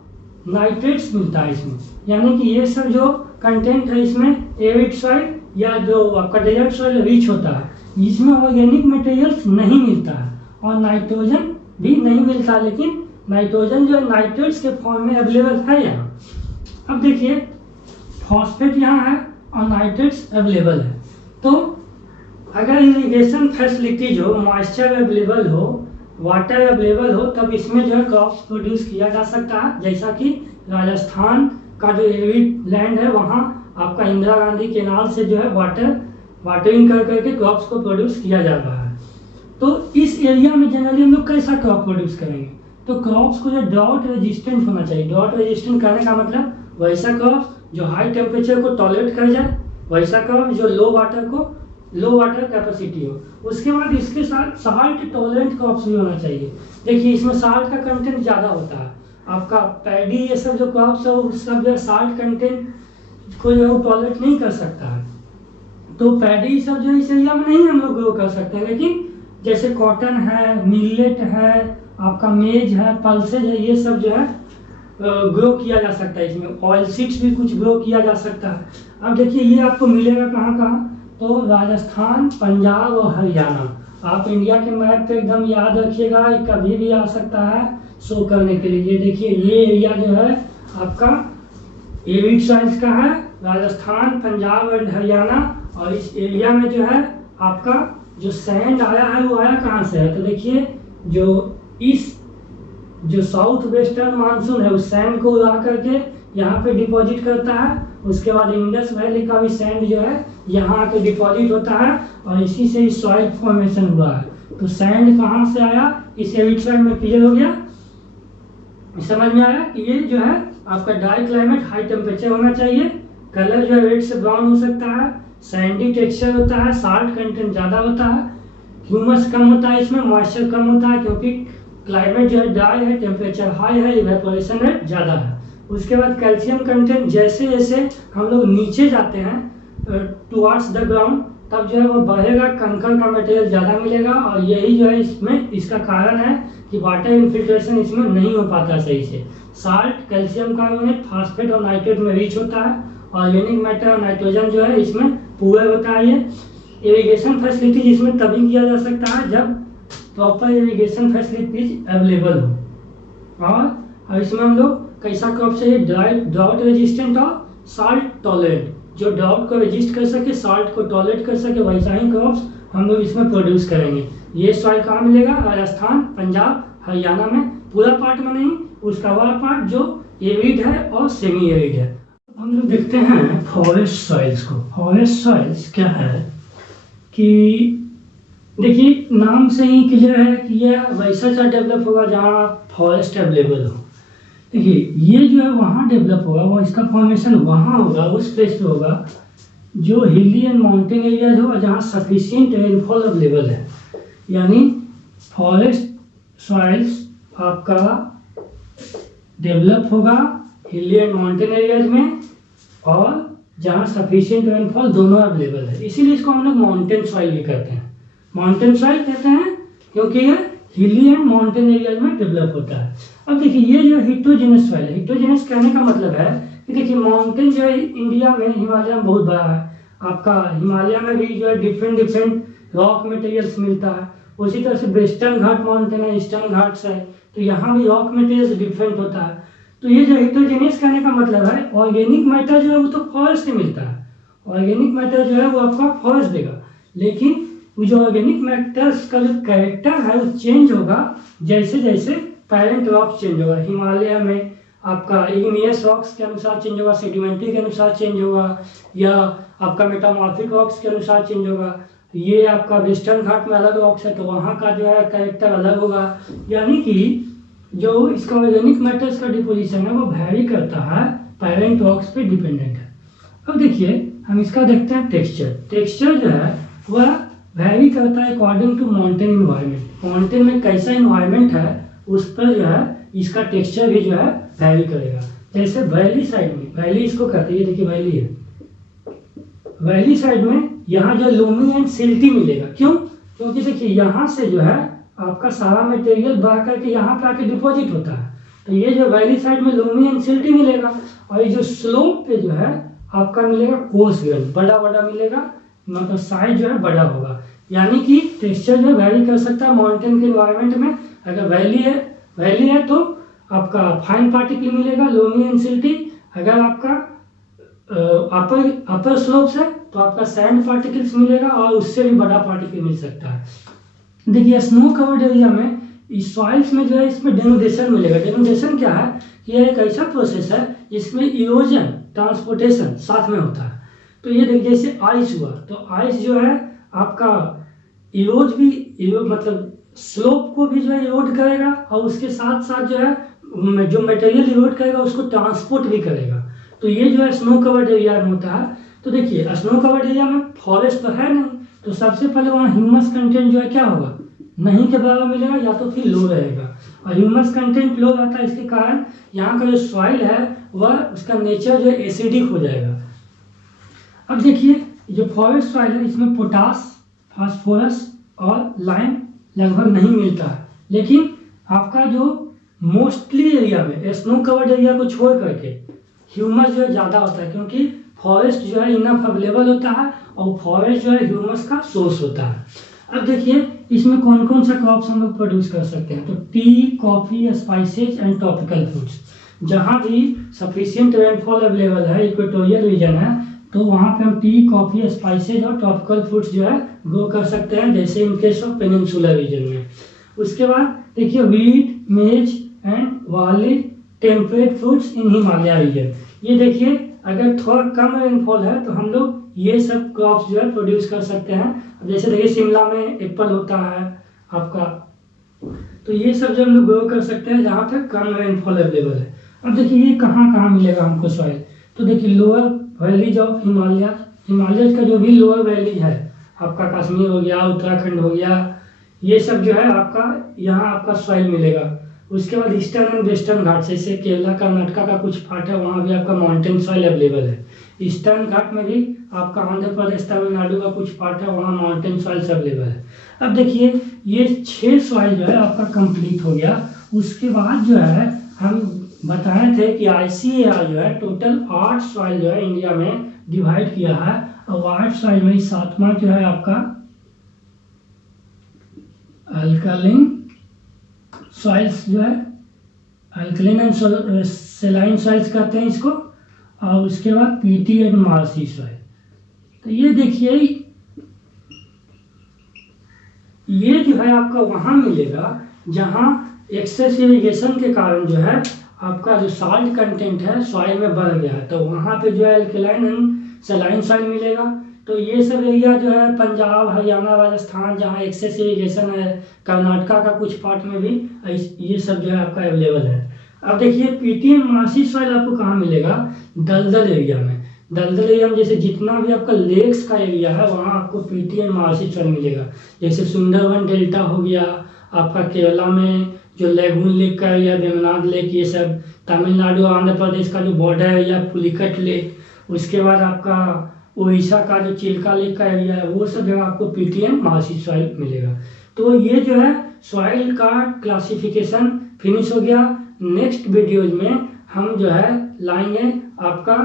नाइट्रेट्स मिलता है इसमें। यानी कि ये सब जो कंटेंट है इसमें एरिड सॉइल या जो आपका डेजर्ट सॉइल रिच होता है, इसमें ऑर्गेनिक मटेरियल्स नहीं मिलता है और नाइट्रोजन भी नहीं मिलता, लेकिन नाइट्रोजन जो है नाइट्रेट्स के फॉर्म में अवेलेबल है यहाँ। अब देखिए फॉस्फेट यहाँ है और नाइट्रेट्स अवेलेबल है। तो अगर इरिगेशन फैसिलिटी जो मॉइस्चर अवेलेबल हो, वाटर अवेलेबल हो, तब इसमें जो है क्रॉप्स प्रोड्यूस किया जा सकता है। जैसा कि राजस्थान का जो एरिड लैंड है वहाँ आपका इंदिरा गांधी केनाल से जो है वाटरिंग कर करके क्रॉप्स को प्रोड्यूस किया जा रहा है। तो इस एरिया में जनरली हम लोग कैसा क्रॉप प्रोड्यूस करेंगे? तो क्रॉप्स को जो ड्राउट रेजिस्टेंट होना चाहिए। ड्राउट रेजिस्टेंट करने का मतलब वैसा क्रॉप जो हाई टेम्परेचर को टॉलरेट कर जाए, वैसा क्रॉप जो लो वाटर कैपेसिटी हो। उसके बाद इसके साथ साल्ट टॉलरेंट क्रॉप्स भी होना चाहिए। देखिए इसमें साल्ट का कंटेंट ज़्यादा होता है। आपका पैडी ये सब जो क्रॉप्स है वो सब जो है साल्ट कंटेंट को जो है वो टॉलरेट नहीं कर सकता है। तो पैडी सब जो इस एरिया में नहीं हम लोग ग्रो कर सकते हैं, लेकिन जैसे कॉटन है, मिलेट है, आपका मेज है, पल्सेज है, ये सब जो है ग्रो किया जा सकता है। इसमें ऑयल सीड्स भी कुछ ग्रो किया जा सकता है। अब देखिए ये आपको मिलेगा कहाँ कहाँ? तो राजस्थान, पंजाब और हरियाणा। आप इंडिया के मैप पे एकदम याद रखिएगा, ये कभी भी आ सकता है शो करने के लिए। ये देखिए ये एरिया जो है आपका एरिड सॉइल्स का है, राजस्थान, पंजाब एंड हरियाणा। और इस एरिया में जो है आपका जो सैंड आया है वो आया कहाँ से है? तो देखिए जो साउथ वेस्टर्न मानसून है उस सैंड को उड़ा करके यहाँ पे डिपॉजिट करता है उसके बाद इंडस वैली का भी सैंड जो है यहाँ आके डिपॉजिट होता है और इसी से ही सॉइल फॉर्मेशन हुआ है। तो सैंड कहाँ से आया, इस एरिड सॉइल में क्लियर हो गया, समझ में आया कि ये जो है आपका ड्राई क्लाइमेट, हाई टेम्परेचर होना चाहिए, कलर जो है रेड से ब्राउन हो सकता है, सैंडी टेक्सचर होता है, साल्ट कंटेंट ज़्यादा होता है, ह्यूमस कम होता है, इसमें मॉइस्चर कम होता है क्योंकि क्लाइमेट जो है ड्राई है, टेम्परेचर हाई है, इवेपोरेशन रेट ज़्यादा है। उसके बाद कैल्शियम कंटेंट जैसे जैसे हम लोग नीचे जाते हैं टुवार्ड्स द ग्राउंड, तब जो है वो बढ़ेगा, कंकर का मटेरियल ज़्यादा मिलेगा और यही जो है इसमें इसका कारण है कि वाटर इन्फिल्ट्रेशन इसमें नहीं हो पाता सही से। साल्ट, कैल्शियम कार्बोनेट, फास्फेट और नाइट्रेट में रिच होता है, ऑर्गेनिक मैटर और नाइट्रोजन जो है इसमें पुअर होता है। ये इरिगेशन फैसिलिटीज इसमें तभी किया जा सकता है जब प्रॉपर इरिगेशन फैसिलिटीज अवेलेबल हो। और इसमें हम लोग कैसा क्रॉप चाहिए, ड्राउट रेजिस्टेंट और साल्ट टॉलरेंट, जो ड्राउट को रेजिस्ट कर सके, साल्ट को टॉलरेट कर सके, वैसा ही क्रॉप्स हम लोग इसमें प्रोड्यूस करेंगे। ये सॉइल कहाँ मिलेगा, राजस्थान, पंजाब, हरियाणा में, पूरा पार्ट में नहीं, उसका वाला पार्ट जो एरिड है और सेमी एरिड है। हम लोग देखते हैं फॉरेस्ट सॉइल्स को। फॉरेस्ट सॉइल्स क्या है कि देखिए नाम से ही क्लियर है कि यह वैसा सा डेवलप होगा जहाँ फॉरेस्ट अवेलेबल हो। देखिए ये जो है वहाँ डेवलप होगा, वो इसका फॉर्मेशन वहाँ होगा, उस प्लेस पे होगा जो हिली एंड माउंटेन एरियाज हो और जहाँ सफिशिएंट रेनफॉल अवेलेबल है। यानी फॉरेस्ट सॉइल्स आपका डेवलप होगा हिली एंड माउंटेन एरियाज में और जहाँ सफिशिएंट रेनफॉल दोनों अवेलेबल है, इसीलिए इसको हम लोग माउंटेन सॉइल भी कहते हैं। माउंटेन सॉइल कहते हैं क्योंकि ये हिली एंड माउंटेन एरियाज में डेवलप होता है। अब देखिए ये जो हिटोजेनस सॉइल है, हिटोजेनस कहने का मतलब है कि देखिए माउंटेन जो है इंडिया में, हिमालय में बहुत बड़ा है, आपका हिमालय में भी जो है डिफरेंट रॉक मटेरियल्स मिलता है। उसी तरह से वेस्टर्न घाट माउंटेन है, ईस्टर्न घाट्स है, तो यहाँ भी रॉक मटेरियल्स डिफरेंट होता है। तो ये जो हिटोजेनस कहने का मतलब है ऑर्गेनिक मैटर जो है वो तो फॉरेस्ट से मिलता है, ऑर्गेनिक मैटर जो है वो आपका फॉरेस्ट देगा, लेकिन वो जो ऑर्गेनिक मैटर्स का जो कैरेक्टर है वो चेंज होगा जैसे जैसे पैरेंट रॉक चेंज होगा। हिमालय में आपका इग्नियस रॉक्स के अनुसार चेंज होगा, सेडिमेंट्री के अनुसार चेंज होगा, या आपका मेटामॉर्फिक रॉक्स के अनुसार चेंज होगा। ये आपका वेस्टर्न घाट में अलग रॉक्स है तो वहाँ का जो है कैरेक्टर अलग होगा। यानी कि जो इसका ऑर्गेनिक मैटर्स का डिपोजिशन है वो वैरी करता है, पैरेंट रॉक्स पे डिपेंडेंट है। अब देखिए हम इसका देखते हैं टेक्सचर। टेक्सचर जो है वह वैरी करता है according to mountain environment. Mountain में कैसा इन्वायरमेंट है उस पर जो है इसका टेक्सचर भी जो है वैरी करेगा। जैसे वैली साइड में, वैली इसको कहते हैं, देखिए वैली है, वैली साइड में यहाँ जो लूमी एंड सिल्टी मिलेगा। क्यों? क्योंकि देखिए यहाँ से जो है आपका सारा मटेरियल बह करके यहाँ पे आके डिपॉजिट होता है, तो ये जो वैली साइड में लूमी एंड सिल्टी मिलेगा। और ये जो स्लोप पे जो है आपका मिलेगा कोर्स ग्रेन, बड़ा बड़ा मिलेगा, मतलब साइज जो है बड़ा होगा। यानी कि टेक्सचर जो वैरी कर सकता है माउंटेन के एनवायरनमेंट में। अगर वैली है तो आपका फाइन पार्टिकल मिलेगा, लूमी एंड सिल्टी। अगर आपका अपर स्लोप्स है तो आपका सैंड पार्टिकल्स मिलेगा और उससे भी बड़ा पार्टिकल मिल सकता है। देखिए स्नो कवर्ड एरिया में इस सॉइल्स में जो है इसमें डेनुडेशन मिलेगा। डेनुडेशन क्या है कि यह एक ऐसा प्रोसेस है जिसमें इरोजन, ट्रांसपोर्टेशन साथ में होता है। तो ये देखिए जैसे आइस हुआ तो आइस जो है आपका इरोज मतलब स्लोप को भी जो है इरोड करेगा और उसके साथ साथ जो है जो मटेरियल इरोड करेगा उसको ट्रांसपोर्ट भी करेगा। तो ये जो है स्नो कवर्ड एरिया में होता है। तो देखिए स्नो कवर्ड एरिया में फॉरेस्ट तो है नहीं, तो सबसे पहले वहाँ ह्यूमस कंटेंट जो है क्या होगा, नहीं के बराबर मिलेगा या तो फिर लो रहेगा। और ह्यूमस कंटेंट लो रहता है, इसके कारण यहाँ का जो सॉइल है वह उसका नेचर जो है एसिडिक हो जाएगा। अब देखिए जो फॉरेस्ट सॉइल है इसमें पोटास, फास्फोरस और लाइम लगभग नहीं मिलता है, लेकिन आपका जो मोस्टली एरिया में स्नो कवर्ड एरिया को छोड़ करके ह्यूमस जो है ज़्यादा होता है, क्योंकि फॉरेस्ट जो है इनफ अवेलेबल होता है और फॉरेस्ट जो है ह्यूमस का सोर्स होता है। अब देखिए इसमें कौन कौन सा क्रॉप्स हम लोग प्रोड्यूस कर सकते हैं, तो tea, coffee, spices and tropical fruits. जहाँ भी सफिशिएंट रेनफॉल अवेलेबल है, इक्वेटोरियल रीजन है, तो वहाँ पे हम टी, कॉफ़ी, स्पाइसेज और ट्रॉपिकल फ्रूट्स जो है ग्रो कर सकते हैं, जैसे in case of peninsular region में। उसके बाद देखिए wheat, maize and barley, temperate fruits in Himalaya region. ये देखिए अगर थोड़ा कम रेनफॉल है तो हम लोग ये सब क्रॉप्स जो है प्रोड्यूस कर सकते हैं। अब जैसे देखिए शिमला में एप्पल होता है आपका, तो ये सब जो हम लोग ग्रो कर सकते हैं जहाँ तक कम रेनफॉल अवेलेबल है। अब देखिए ये कहाँ कहाँ मिलेगा हमको सॉइल, तो देखिए लोअर वैलीज ऑफ हिमालय का जो भी लोअर वैली है आपका, कश्मीर हो गया, उत्तराखंड हो गया, ये सब जो है आपका यहाँ आपका सॉइल मिलेगा। उसके बाद ईस्टर्न एंड वेस्टर्न घाट, जैसे केरला कर्नाटका का कुछ पार्ट है वहाँ भी आपका माउंटेन सॉइल अवेलेबल है। ईस्टर्न घाट में भी आपका आंध्र प्रदेश तमिलनाडु का कुछ पार्ट है वहाँ माउंटेन सॉइल्स अवेलेबल है। अब देखिए ये 6 सॉइल जो है आपका कंप्लीट हो गया। उसके बाद जो है हम बताए थे कि ICAR जो है टोटल 8 सॉइल जो है इंडिया में डिवाइड किया है, और 8 सॉइल में 7वां जो है आपका अल्कलाइन सॉइल्स जो है, अल्कलाइन एंड सैलाइन सॉइल्स कहते हैं इसको, और उसके बाद पीटी एंड मार्सी सॉइल। तो ये देखिए ये जो है आपका वहाँ मिलेगा जहाँ एक्सेस इरिगेशन के कारण जो है आपका जो साल्ट कंटेंट है सॉइल में बढ़ गया है, तो वहाँ पे जो है अल्कलाइन एंड सैलाइन सॉइल मिलेगा। तो ये सब एरिया जो है पंजाब, हरियाणा, राजस्थान जहाँ एक्सेस इरिगेशन है, कर्नाटका का कुछ पार्ट में भी ये सब जो है आपका अवेलेबल है। अब देखिए पीटी एंड मार्सी सॉइल आपको कहाँ मिलेगा, दलदल एरिया में। दलदल एरिया में जैसे जितना भी आपका लेक्स का एरिया है वहाँ आपको पीटी एंड मार्सी सॉइल मिलेगा। जैसे सुंदरवन डेल्टा हो गया आपका, केरला में जो लेगून लेक का एरिया, वेमनाड लेक, ये सब तमिलनाडु आंध्र प्रदेश का जो बॉर्डर एरिया पुलिकट लेक, उसके बाद आपका उड़ीसा का जो चिल्का लेक का एरिया है, वो सब जगह आपको पीटी एंड मार्सी सॉइल मिलेगा। तो ये जो है सॉइल का क्लासिफिकेशन फिनिश हो गया। नेक्स्ट वीडियोज में हम जो है लाएंगे आपका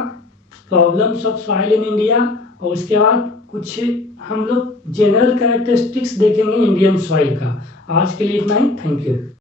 problems of soil in India, और उसके बाद कुछ हम लोग जनरल कैरेक्टरिस्टिक्स देखेंगे इंडियन सॉइल का। आज के लिए इतना ही, थैंक यू।